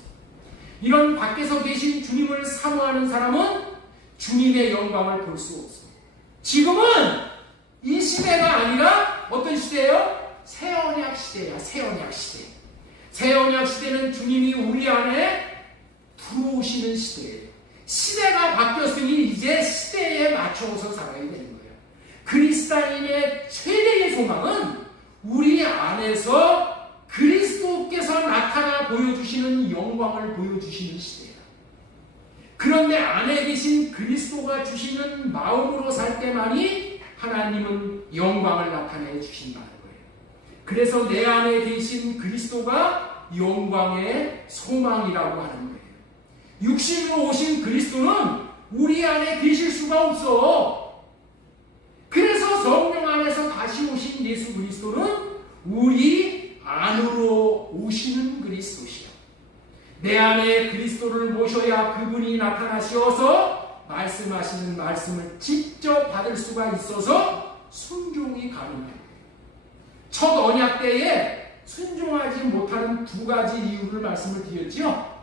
이런 밖에서 계신 주님을 사모하는 사람은 주님의 영광을 볼 수 없어. 지금은 이 시대가 아니라 어떤 시대예요? 새 언약 시대야. 새 언약 시대. 새 언약 시대는 주님이 우리 안에 들어오시는 시대예요. 시대가 바뀌었으니 이제 시대에 맞춰서 살아야 되는 거예요. 그리스도인의 최대의 소망은 우리 안에서 그리스도께서 나타나 보여주시는 영광을 보여주시는 시대예요. 그런데 안에 계신 그리스도가 주시는 마음으로 살 때만이 하나님은 영광을 나타내 주신다는 거예요. 그래서 내 안에 계신 그리스도가 영광의 소망이라고 하는 거예요. 육신으로 오신 그리스도는 우리 안에 계실 수가 없어. 그래서 성령 안에서 다시 오신 예수 그리스도는 우리 안으로 오시는 그리스도시요. 내 안에 그리스도를 모셔야 그분이 나타나셔서 말씀하시는 말씀을 직접 받을 수가 있어서 순종이 가능해요. 첫 언약 때에 순종하지 못하는 두 가지 이유를 말씀을 드렸지요.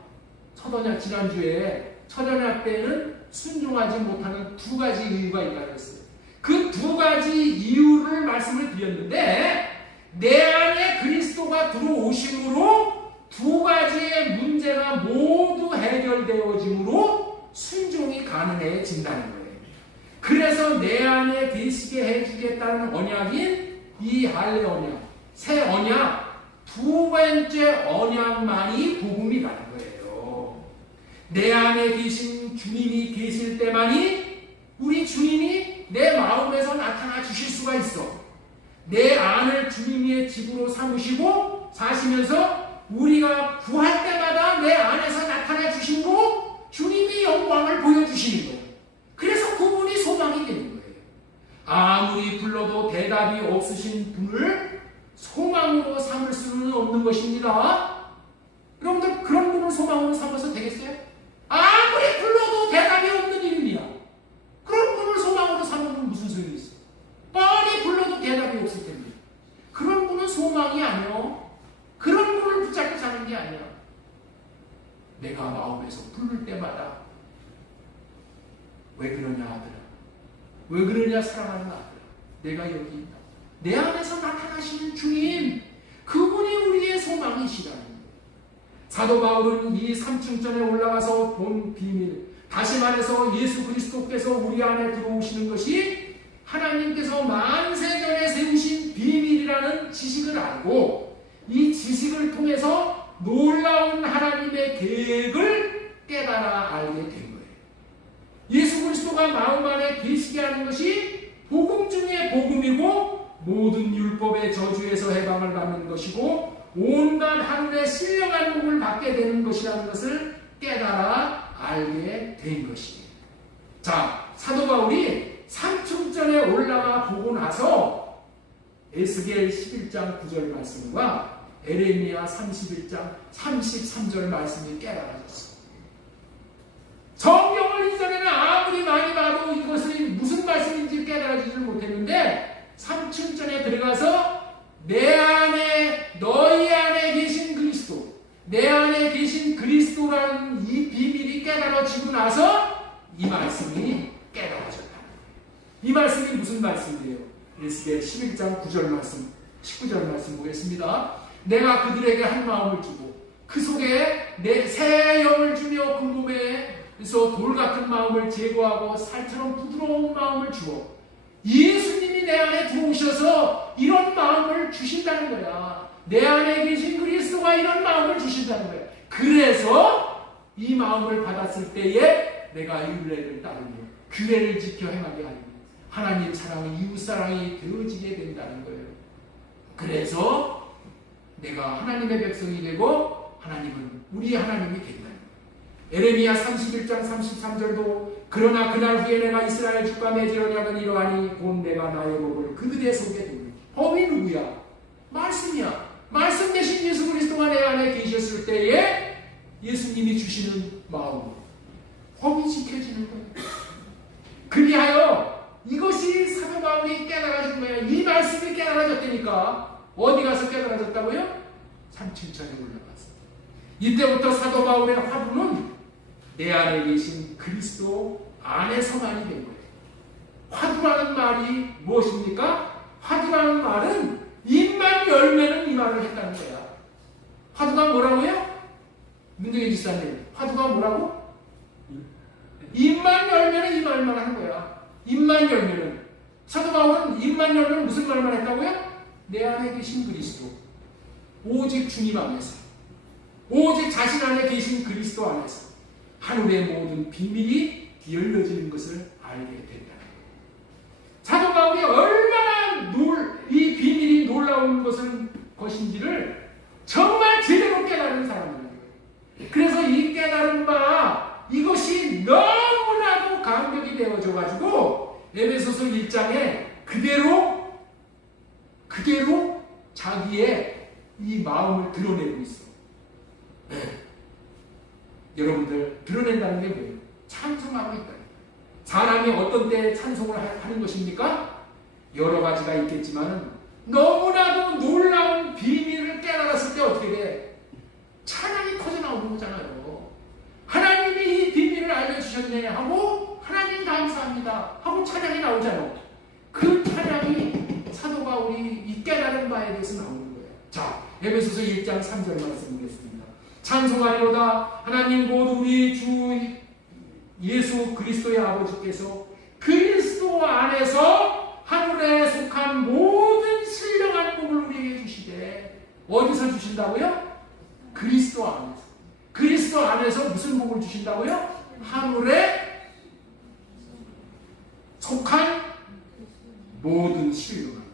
첫 언약 지난주에 첫 언약 때에는 순종하지 못하는 두 가지 이유가 있다고 했어요. 그 두 가지 이유를 말씀을 드렸는데 내 안에 그리스도가 들어오심으로 두 가지의 문제가 모두 해결되어짐으로 순종이 가능해진다는 거예요. 그래서 내 안에 계시게 해주겠다는 언약인 이 할례 언약, 새 언약, 두 번째 언약만이 복음이라는 거예요. 내 안에 계신 주님이 계실 때만이 우리 주님이 내 마음에서 나타나 주실 수가 있어. 내 안을 주님의 집으로 삼으시고 사시면서 우리가 구할 때마다 내 안에서 나타나 주시고 주님이 영광을 보여주시는 거예요. 그래서 그분이 소망이 되는 거예요. 아무리 불러도 대답이 없으신 분을 소망으로 삼을 수는 없는 것입니다. 여러분들 그런 분을 소망으로 삼아서 되겠어요? 아무리 불러도 대답이 없는 일이야. 그런 분을 소망으로 삼으면 무슨 소용이 있어? 뻔히 불러도 대답이 없을 텐데. 그런 분은 소망이 아니요. 그런 분을 붙잡고 사는 게 아니야. 내가 마음에서 부를 때마다 왜 그러냐 아들아, 왜 그러냐 사랑하는 아들아, 내가 여기 있다. 내 안에서 나타나시는 주님, 그분이 우리의 소망이시라는 거예요. 사도 바울은 이 삼층전에 올라가서 본 비밀, 다시 말해서 예수 그리스도께서 우리 안에 들어오시는 것이 하나님께서 만세전에 세우신 비밀이라는 지식을 알고 이 지식을 통해서 놀라운 하나님의 계획을 깨달아 알게 된 거예요. 예수 그리스도가 마음 안에 계시게 하는 것이 복음 중에 복음이고 모든 율법의 저주에서 해방을 받는 것이고 온갖 하늘의 신령한 복을 받게 되는 것이라는 것을 깨달아 알게 된 것이에요. 자, 사도 바울이 삼층전에 올라가 보고 나서 에스겔 11장 9절 말씀과 에레미야 31장 33절 말씀이 깨달아졌어요. 성경을 이전에는 아무리 많이 봐도 이것이 무슨 말씀인지 깨달아지지 못했는데 삼층전에 들어가서 내 안에, 너희 안에 계신 그리스도, 내 안에 계신 그리스도라는 이 비밀이 깨달아지고 나서 이 말씀이 깨달아졌다. 이 말씀이 무슨 말씀이에요? 에스겔 11장 9절 말씀, 19절 말씀 보겠습니다. 내가 그들에게 한 마음을 주고 그 속에 내 새 영을 주며 그 몸에서 돌 같은 마음을 제거하고 살처럼 부드러운 마음을 주어 예수님이 내 안에 들어오셔서 이런 마음을 주신다는 거야. 내 안에 계신 그리스도가 이런 마음을 주신다는 거야. 그래서 이 마음을 받았을 때에 내가 율례를 따르며 규례를 지켜 행하게 하리니 하나님 사랑이 이웃사랑이 되어지게 된다는 거예요. 그래서 내가 하나님의 백성이 되고 하나님은 우리 하나님이 된다. 에레미야 31장 33절도 그러나 그날 후에 내가 이스라엘 주가 맺으려니 하는 이러하니 곧 내가 나의 법을 그들의 속에 두니. 법이 누구야? 말씀이야. 말씀 대신 예수 그리스도가 내 안에 계셨을 때에 예수님이 주시는 마음, 법이 지켜지는 거예요. 그리하여 이것이 사도 바울이 깨달아진 거예요. 이 말씀이 깨달아졌다니까. 어디 가서 깨달아졌다고요? 삼층천에 올라갔어. 이때부터 사도 바울의 화두는 내 안에 계신 그리스도 안에서만이 된 거예요. 화두라는 말이 무엇입니까? 화두라는 말은 입만 열면은 이 말을 했다는 거야. 화두가 뭐라고요? 문정희 지사님, 화두가 뭐라고? 입만 열면은 이 말만 하는 거야. 입만 열면은. 사도 바울은 입만 열면 무슨 말만 했다고요? 내 안에 계신 그리스도. 오직 주님 안에서. 오직 자신 안에 계신 그리스도 안에서. 하늘의 모든 비밀이 열려지는 것을 알게 된다. 사도 바울이 얼마나 이 비밀이 놀라운 것인지를 정말 제대로 깨달은 사람이에요. 그래서 이 깨달은 바 이것이 너무나도 감격이 되어져가지고 에베소서 1장에 그대로 자기의 이 마음을 드러내고 있어. 네. 여러분들 드러낸다는 게 뭐예요? 찬송하고 있다. 사람이 어떤 때 찬송을 하는 것입니까? 여러 가지가 있겠지만 너무나도 놀라운 비밀을 깨달았을 때 어떻게 돼? 찬양이 터져 나오는 거잖아요. 하나님이 이 비밀을 알려주셨네 하고 하나님 감사합니다 하고 찬양이 나오잖아요. 그 찬양이 사도 바울이 이 깨달은 바에 대해서 나오는 거예요. 자, 에베소서 1장 3절 말씀 보겠습니다. 찬송하리로다 하나님 곧 우리 주 예수 그리스도의 아버지께서 그리스도 안에서 하늘에 속한 모든 신령한 복을 우리에게 주시되. 어디서 주신다고요? 그리스도 안에서. 그리스도 안에서 무슨 복을 주신다고요? 하늘에 속한 모든 신령한 복.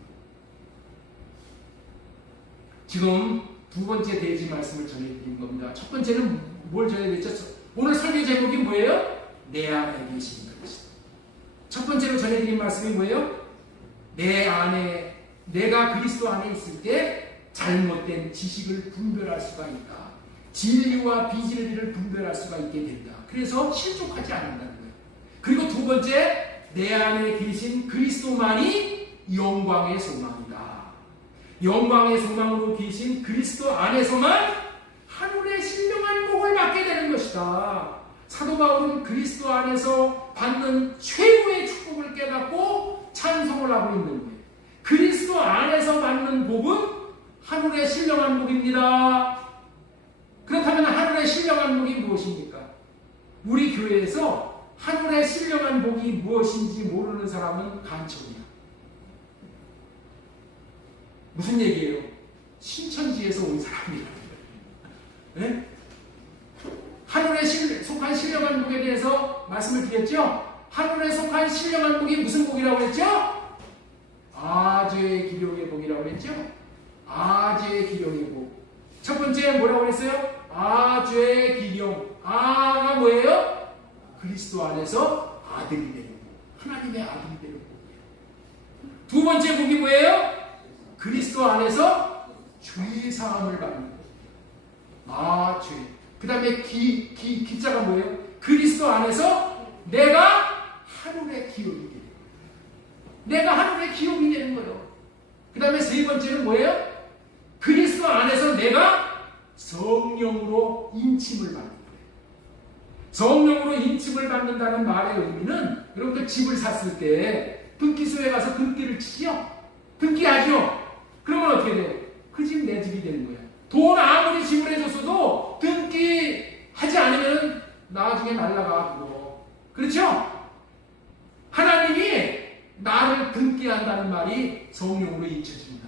지금 두 번째 대지 말씀을 전해드린 겁니다. 첫 번째는 뭘 전해드렸죠? 오늘 설교 제목이 뭐예요? 내 안에 계신 그리스도. 첫 번째로 전해드린 말씀이 뭐예요? 내 안에, 내가 그리스도 안에 있을 때 잘못된 지식을 분별할 수가 있다. 진리와 비진리를 분별할 수가 있게 된다. 그래서 실족하지 않는다는 거예요. 그리고 두 번째, 내 안에 계신 그리스도만이 영광의 소망이다. 영광의 소망으로 계신 그리스도 안에서만 하늘의 신령한 복을 받게 되는 것이다. 사도 바울은 그리스도 안에서 받는 최고의 축복을 깨닫고 찬송을 하고 있는 거예요. 그리스도 안에서 받는 복은 하늘의 신령한 복입니다. 그렇다면 하늘의 신령한 복이 무엇입니까? 우리 교회에서 하늘의 신령한 복이 무엇인지 모르는 사람은 간첩이야. 무슨 얘기예요? 신천지에서 온 사람이라는 거예요. 네? 하늘에 속한 신령한 복에 대해서 말씀을 드렸죠? 하늘에 속한 신령한 복이 무슨 복이라고 했죠? 아주의 기룡의 복이라고 했죠? 아주의 기룡의 복. 첫 번째 뭐라고 했어요? 아주의 기룡. 아가 뭐예요? 그리스도 안에서 아들이 되는 복. 하나님의 아들이 되는 복이에요. 두 번째 복이 뭐예요? 그리스도 안에서 죄 사함을 받는 복. 죄. 그 다음에 기자가 뭐예요? 그리스도 안에서 내가 하늘의 기업이 되는 거예요. 내가 하늘의 기업이 되는 거예요. 그 다음에 세 번째는 뭐예요? 그리스도 안에서 내가 성령으로 인침을 받는 거예요. 성령으로 인침을 받는다는 말의 의미는 여러분들 집을 샀을 때 등기소에 가서 등기를 치죠? 등기하죠? 그러면 어떻게 돼요? 그 집 내 집이 되는 거예요. 돈 아무리 지불해줬어도 등기하지 않으면 나중에 날라가 그거. 그렇죠? 하나님이 나를 등기한다는 말이 성령으로 잊혀진다.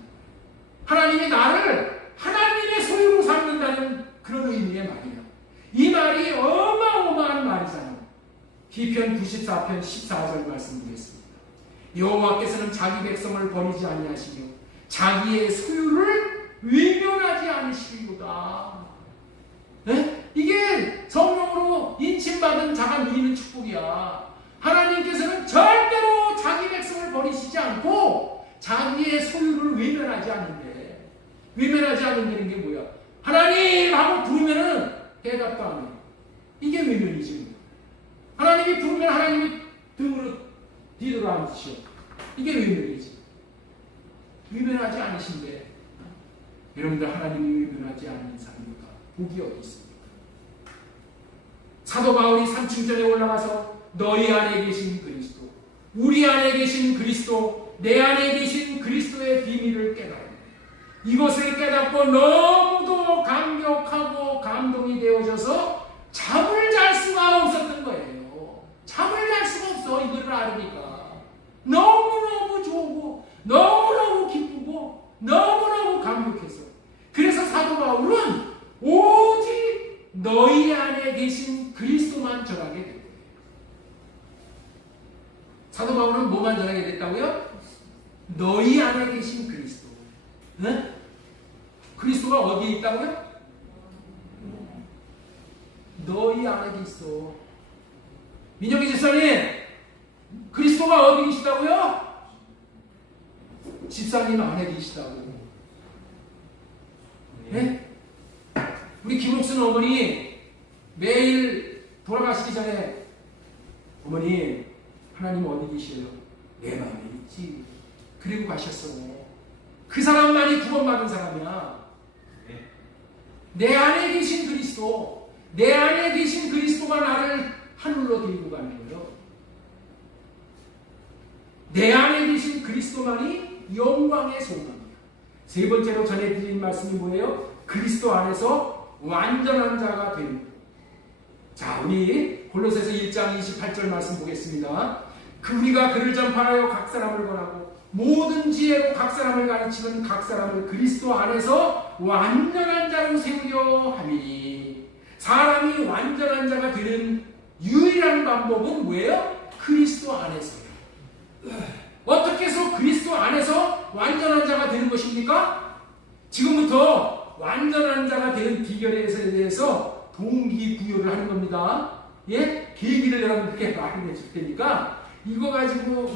하나님이 나를 하나님의 소유로 삼는다는 그런 의미의 말이에요. 이 말이 어마어마한 말이잖아요. 시편 94편 14절 말씀 보겠습니다. 여호와께서는 자기 백성을 버리지 아니하시며 자기의 소유를 외면하지 않으시리로다. 네? 이게 성령으로 인침받은 자가 누리는 축복이야. 하나님께서는 절대로 자기 백성을 버리시지 않고 자기의 소유를 외면하지 않는데, 외면하지 않는다는 게 뭐야? 하나님 하고 부르면은 대답도 안 해. 이게 외면이지. 하나님이 부르면 하나님이 등으로 뒤로 앉으시오. 이게 외면이지. 외면하지 않으신데, 여러분들 하나님이 외면하지 않는 사람보다 복이 어디 있습니까? 사도 바울이 산층전에 올라가서 너희 안에 계신 그리스도, 우리 안에 계신 그리스도, 내 안에 계신 그리스도의 비밀을 깨달아요. 이것을 깨닫고 너무도 감격하고 감동이 되어져서 잠을 잘 수가 없었던 거예요. 잠을 잘 수가 없어. 이걸 알으니까 너무너무 좋고 너무너무 기쁘고 너무너무 감격했어. 그래서 사도 바울은 오직 너희 안에 계신 그리스도만 전하게 된 거예요. 사도 바울은 뭐만 전하게 됐다고요? 너희 안에 계신 그리스도. 네? 그리스도가 어디에 있다고요? 너희 안에 있어. 민혁이 집사님, 그리스도가 어디 계시다고요? 집사님 안에 계시다고. 네? 우리 김옥순 어머니 매일 돌아가시기 전에 어머니 하나님 어디 계셔요? 내 마음에 있지. 그리고 가셨어. 그 사람만이 구원받은 사람이야. 내 안에 계신 그리스도, 내 안에 계신 그리스도가 나를 하늘로 데리고 가는 거예요. 내 안에 계신 그리스도만이 영광의 소망이야. 세 번째로 전해드린 말씀이 뭐예요? 그리스도 안에서 완전한 자가 되는 거예요. 자, 우리 골로새서 1장 28절 말씀 보겠습니다. 우리가 그를 전파하여 각 사람을 권하고 모든 지혜로 각 사람을 가르치는 각 사람을 그리스도 안에서 완전한 자로 세우려 함이니. 사람이 완전한 자가 되는 유일한 방법은 뭐예요? 그리스도 안에서요. 어떻게 해서 그리스도 안에서 완전한 자가 되는 것입니까? 지금부터 완전한 자가 되는 비결에 대해서 동기부여를 하는 겁니다. 예? 계기를 여러분께 마련해 줄 테니까 이거 가지고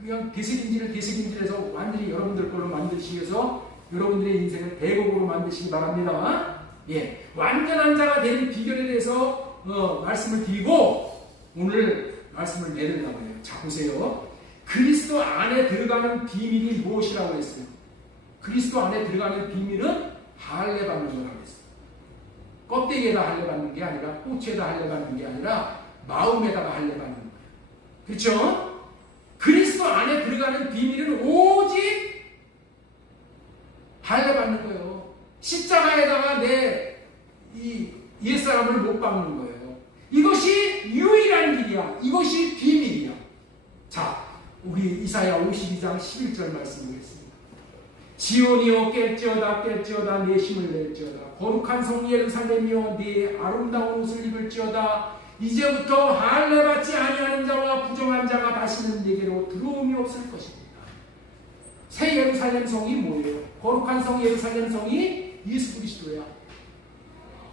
그냥 대석인질해서 완전히 여러분들 걸로 만드시기 위해서 여러분들의 인생을 대곡으로 만드시기 바랍니다. 예, 완전한 자가 되는 비결에 대해서 말씀을 드리고 오늘 말씀을 내리려고 해요. 자, 보세요. 그리스도 안에 들어가는 비밀이 무엇이라고 했어요? 그리스도 안에 들어가는 비밀은 할례 받는 거라고 했어요. 껍데기에다 할례 받는 게 아니라 꽃에다 할례 받는 게 아니라 마음에다가 할례 받는 거예요. 그렇죠? 그리스도 안에 들어가는 비밀은 오직 할례 받는 거예요. 십자가에다가 내 옛사람을 못 박는 거예요. 이것이 유일한 길이야. 이것이 비밀이야. 자, 우리 이사야 52장 11절 말씀 보겠습니다. 지온이여 깰지어다 내 힘을 낼지어다 거룩한 성 예루살렘이여 네 아름다운 옷을 입을지어다 이제부터 할례 받지 아니하는 자와 부정한 자가 다시는 내게로 들어옴이 없을 것입니다. 새 예루살렘 성이 뭐예요? 거룩한 성 예루살렘 성이 예수 그리스도야.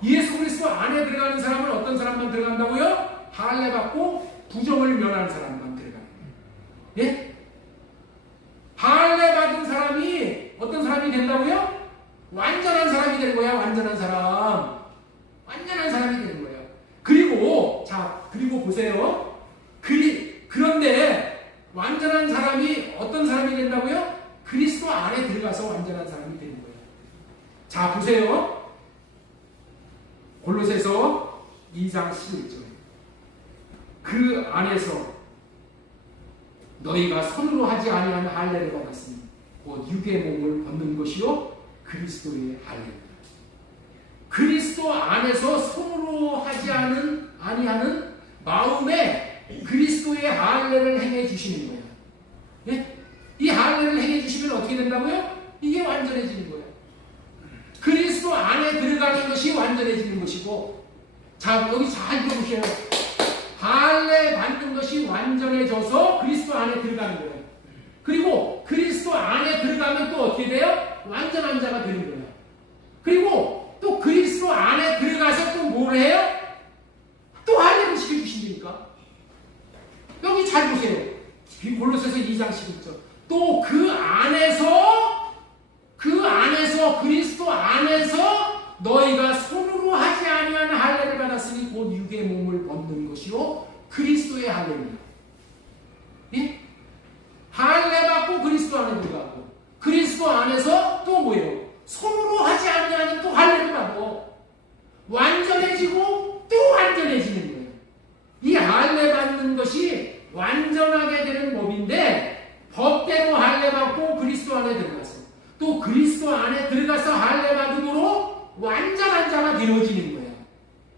예수 그리스도 안에 들어가는 사람은 어떤 사람만 들어간다고요? 할례 받고 부정을 면하는 사람만 들어가는 거예요. 예? 할례 받은 사람이 어떤 사람이 된다고요? 완전한 사람이 되는 거야. 완전한 사람. 완전한 사람이 되는 거예요. 그리고 보세요. 그런데 완전한 사람이 어떤 사람이 된다고요? 그리스도 안에 들어가서 완전한 사람이 되는 거예요. 자, 보세요. 골로새서 2장 11절. 그 안에서 너희가 손으로 하지 아니하는 할례를 받았으니 곧 육의 몸을 벗는 것이요 그리스도의 할례입니다. 그리스도 안에서 손으로 하지 아니하는 마음에 그리스도의 할례를 행해 주시는 거예요. 예? 이 할례를 행해 주시면 어떻게 된다고요? 이게 완전해지는 거예요. 그리스도 안에 들어가는 것이 완전해지는 것이고, 자, 여기 잘 들어보세요. 할례 받는 것이 완전해져서 그리스도 안에 들어가는 거예요. 그리고 그리스도 안에 들어가면 또 어떻게 돼요? 완전한 자가 되는 거예요. 그리고 또 그리스도 안에 들어가서 또 뭘 해요? 또 할례를 시켜주신다니까. 여기 잘 보세요. 골로새서 2장 11절. 또 그 안에서 그리스도 안에서 너희가 손으로 하지 아니하는 할례를 받았으니 곧 육의 몸을 벗는 것이요 그리스도의 할례입니다. 예? 할례 받고 그리스도 안에 들어가고 그리스도 안에서 또 뭐예요? 손으로 하지 아니하는 또 할례를 받고 완전해지고 또 완전해지는 거예요. 이 할례 받는 것이 완전하게 되는 법인데 법대로 할례 받고 그리스도 안에 들어가서 또 그리스도 안에 들어가서 할례 받음으로 완전한 자가 되어지는 거예요.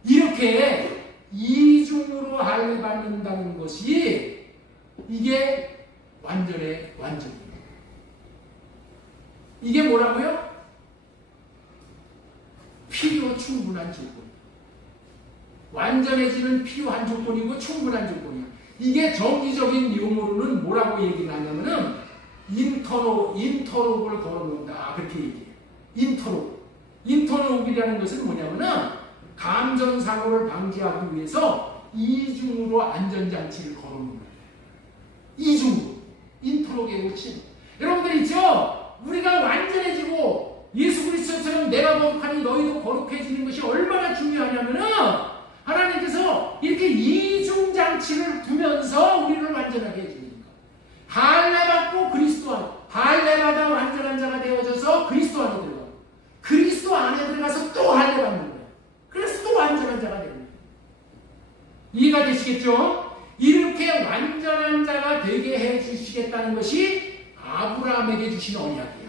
이렇게 이중으로 할례 받는다는 것이 이게 완전입니다. 이게 뭐라고요? 필요 충분한 조건. 완전해지는 필요한 조건이고 충분한 조건이야. 이게 정기적인 용어로는 뭐라고 얘기를 하냐면은 인터롭을 걸어놓는다. 그렇게 얘기해요. 인터롭이라는 것은 뭐냐면은 감전사고를 방지하기 위해서 이중으로 안전장치를 걸어놓는 거예요. 이중으로. 인터롭의 고침. 여러분들 있죠? 우리가 완전해지고 예수 그리스도처럼 내가 거룩하니 너희도 거룩해지는 것이 얼마나 중요하냐면은 하나님께서 이렇게 이중장치를 두면서 우리를 완전하게 해주니까. 할례 받고 그리스도 안에, 할례 받아 완전한 자가 되어져서 그리스도 안에 들어가고, 그리스도 안에 들어가서 또 할례 받는 거예요. 그래서 또 완전한 자가 되는 거예요. 이해가 되시겠죠? 이렇게 완전한 자가 되게 해주시겠다는 것이 아브라함에게 주신 언약이야.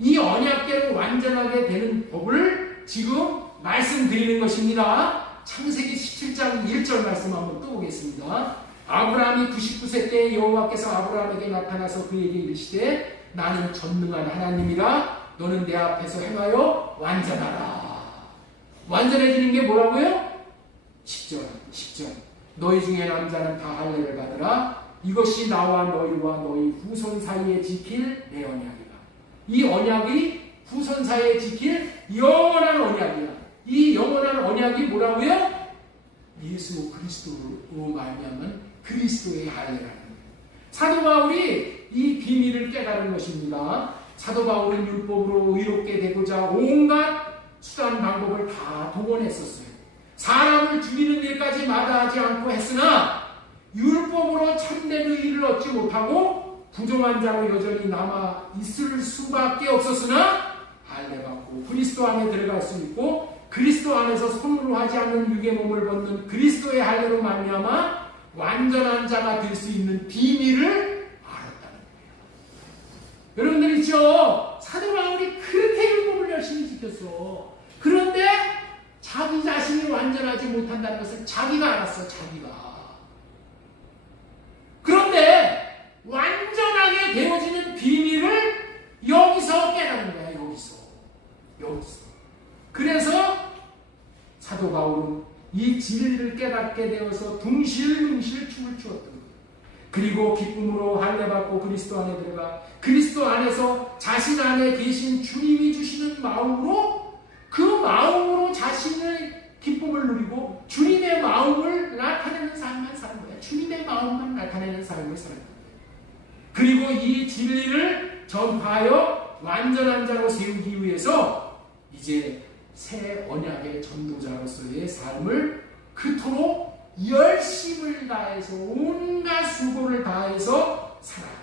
이 언약대로 완전하게 되는 법을 지금 말씀드리는 것입니다. 창세기 17장 1절 말씀 한번 또 보겠습니다. 아브라함이 99세 때 여호와께서 아브라함에게 나타나서 그에게 이르시되 나는 전능한 하나님이라 너는 내 앞에서 행하여 완전하라. 완전해지는 게 뭐라고요? 10절 너희 중에 남자는 다 할례를 받으라. 이것이 나와 너희와 너희 후손 사이에 지킬 내 언약이다. 이 언약이 후손사에 지킬 영원한 언약이야. 이 영원한 언약이 뭐라고요? 예수 그리스도로 말미암은 그리스도의 할례라는 거예요. 사도 바울이 이 비밀을 깨달은 것입니다. 사도 바울은 율법으로 의롭게 되고자 온갖 수단 방법을 다 동원했었어요. 사람을 죽이는 일까지 마다하지 않고 했으나 율법으로 참된 의를 얻지 못하고 부정한 자로 여전히 남아 있을 수밖에 없었으나 할례 받고 그리스도 안에 들어갈 수 있고 그리스도 안에서 손으로 하지 않는 육의 몸을 벗는 그리스도의 할례로 말미암아 완전한 자가 될 수 있는 비밀을 알았다는 거예요. 여러분들 있죠? 사도 바울이 그렇게 율법을 열심히 지켰어. 그런데 자기 자신이 완전하지 못한다는 것을 자기가 알았어. 자기가. 그런데 완전하게 되어지는 비밀을 여기서 깨닫는 거야. 여기서. 그래서 사도 바울은 이 진리를 깨닫게 되어서 둥실둥실 춤을 추었던 거예요. 그리고 기쁨으로 할례받고 그리스도 안에 들어가 그리스도 안에서 자신 안에 계신 주님이 주시는 마음으로 그 마음으로 자신의 기쁨을 누리고 주님의 마음을 나타내는 삶만 사는 거예요. 주님의 마음만 나타내는 삶을 사는 거예요. 그리고 이 진리를 전파하여 완전한 자로 세우기 위해서 이제 새 언약의 전도자로서의 삶을 그토록 열심을 다해서 온갖 수고를 다해서 살아간다.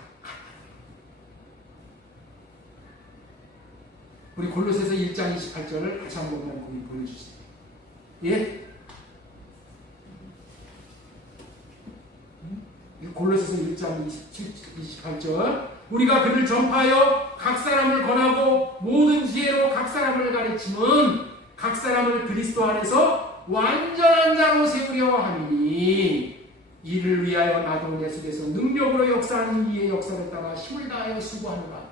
우리 골로새서 1장 28절을 다시 한 번만 보여주세요. 예? 골로새서 1장 28절 우리가 그를 전파하여 각 사람을 권하고 모든 지혜로 각 사람을 가르치면 각 사람을 그리스도 안에서 완전한 자로 세우려 함이니 이를 위하여 나도 내 속에서 능력으로 역사하는 이의 역사를 따라 힘을 다하여 수고하노라.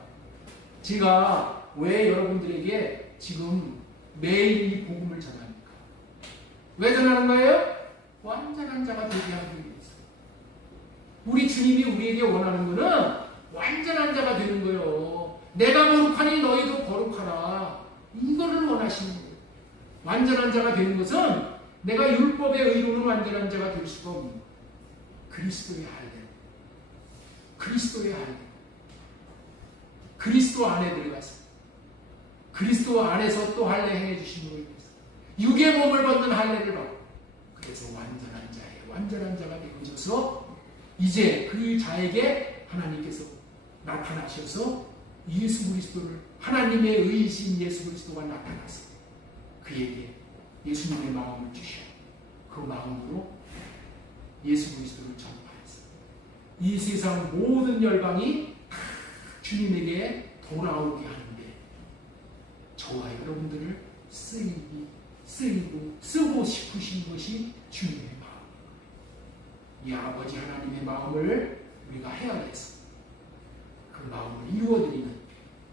제가 왜 여러분들에게 지금 매일 이 복음을 전합니까? 왜 전하는 거예요? 완전한 자가 되게 하기 위해서. 우리 주님이 우리에게 원하는 것은 완전한 자가 되는 거예요. 내가 거룩하니 너희도 거룩하라. 이거를 원하시는 거예요. 완전한 자가 되는 것은 내가 율법의 의로는 완전한 자가 될 수가 없는 거예요. 그리스도의 할례. 그리스도의 할례. 그리스도 안에 들어가서 그리스도 안에서 또 할례 행해 주신 분을 위해서 육의 몸을 벗는 할례를 받고 그래서 완전한 자가 되어져서 이제 그 자에게 하나님께서 나타나셔서 예수 그리스도를 하나님의 의이신 예수 그리스도가 나타나서 그에게 예수님의 마음을 주셔 그 마음으로 예수 그리스도를 전파했어. 이 세상 모든 열방이 주님에게 돌아오게 하는데 저와 여러분들을 쓰고 싶으신 것이 주님의 마음. 이 아버지 하나님의 마음을 우리가 헤아려서 그 마음을 이루어드리는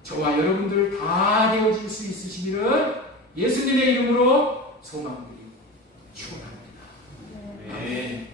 저와 여러분들 다 되어질 수 있으시기를 예수님의 이름으로 소망드리고 축원합니다. 아멘.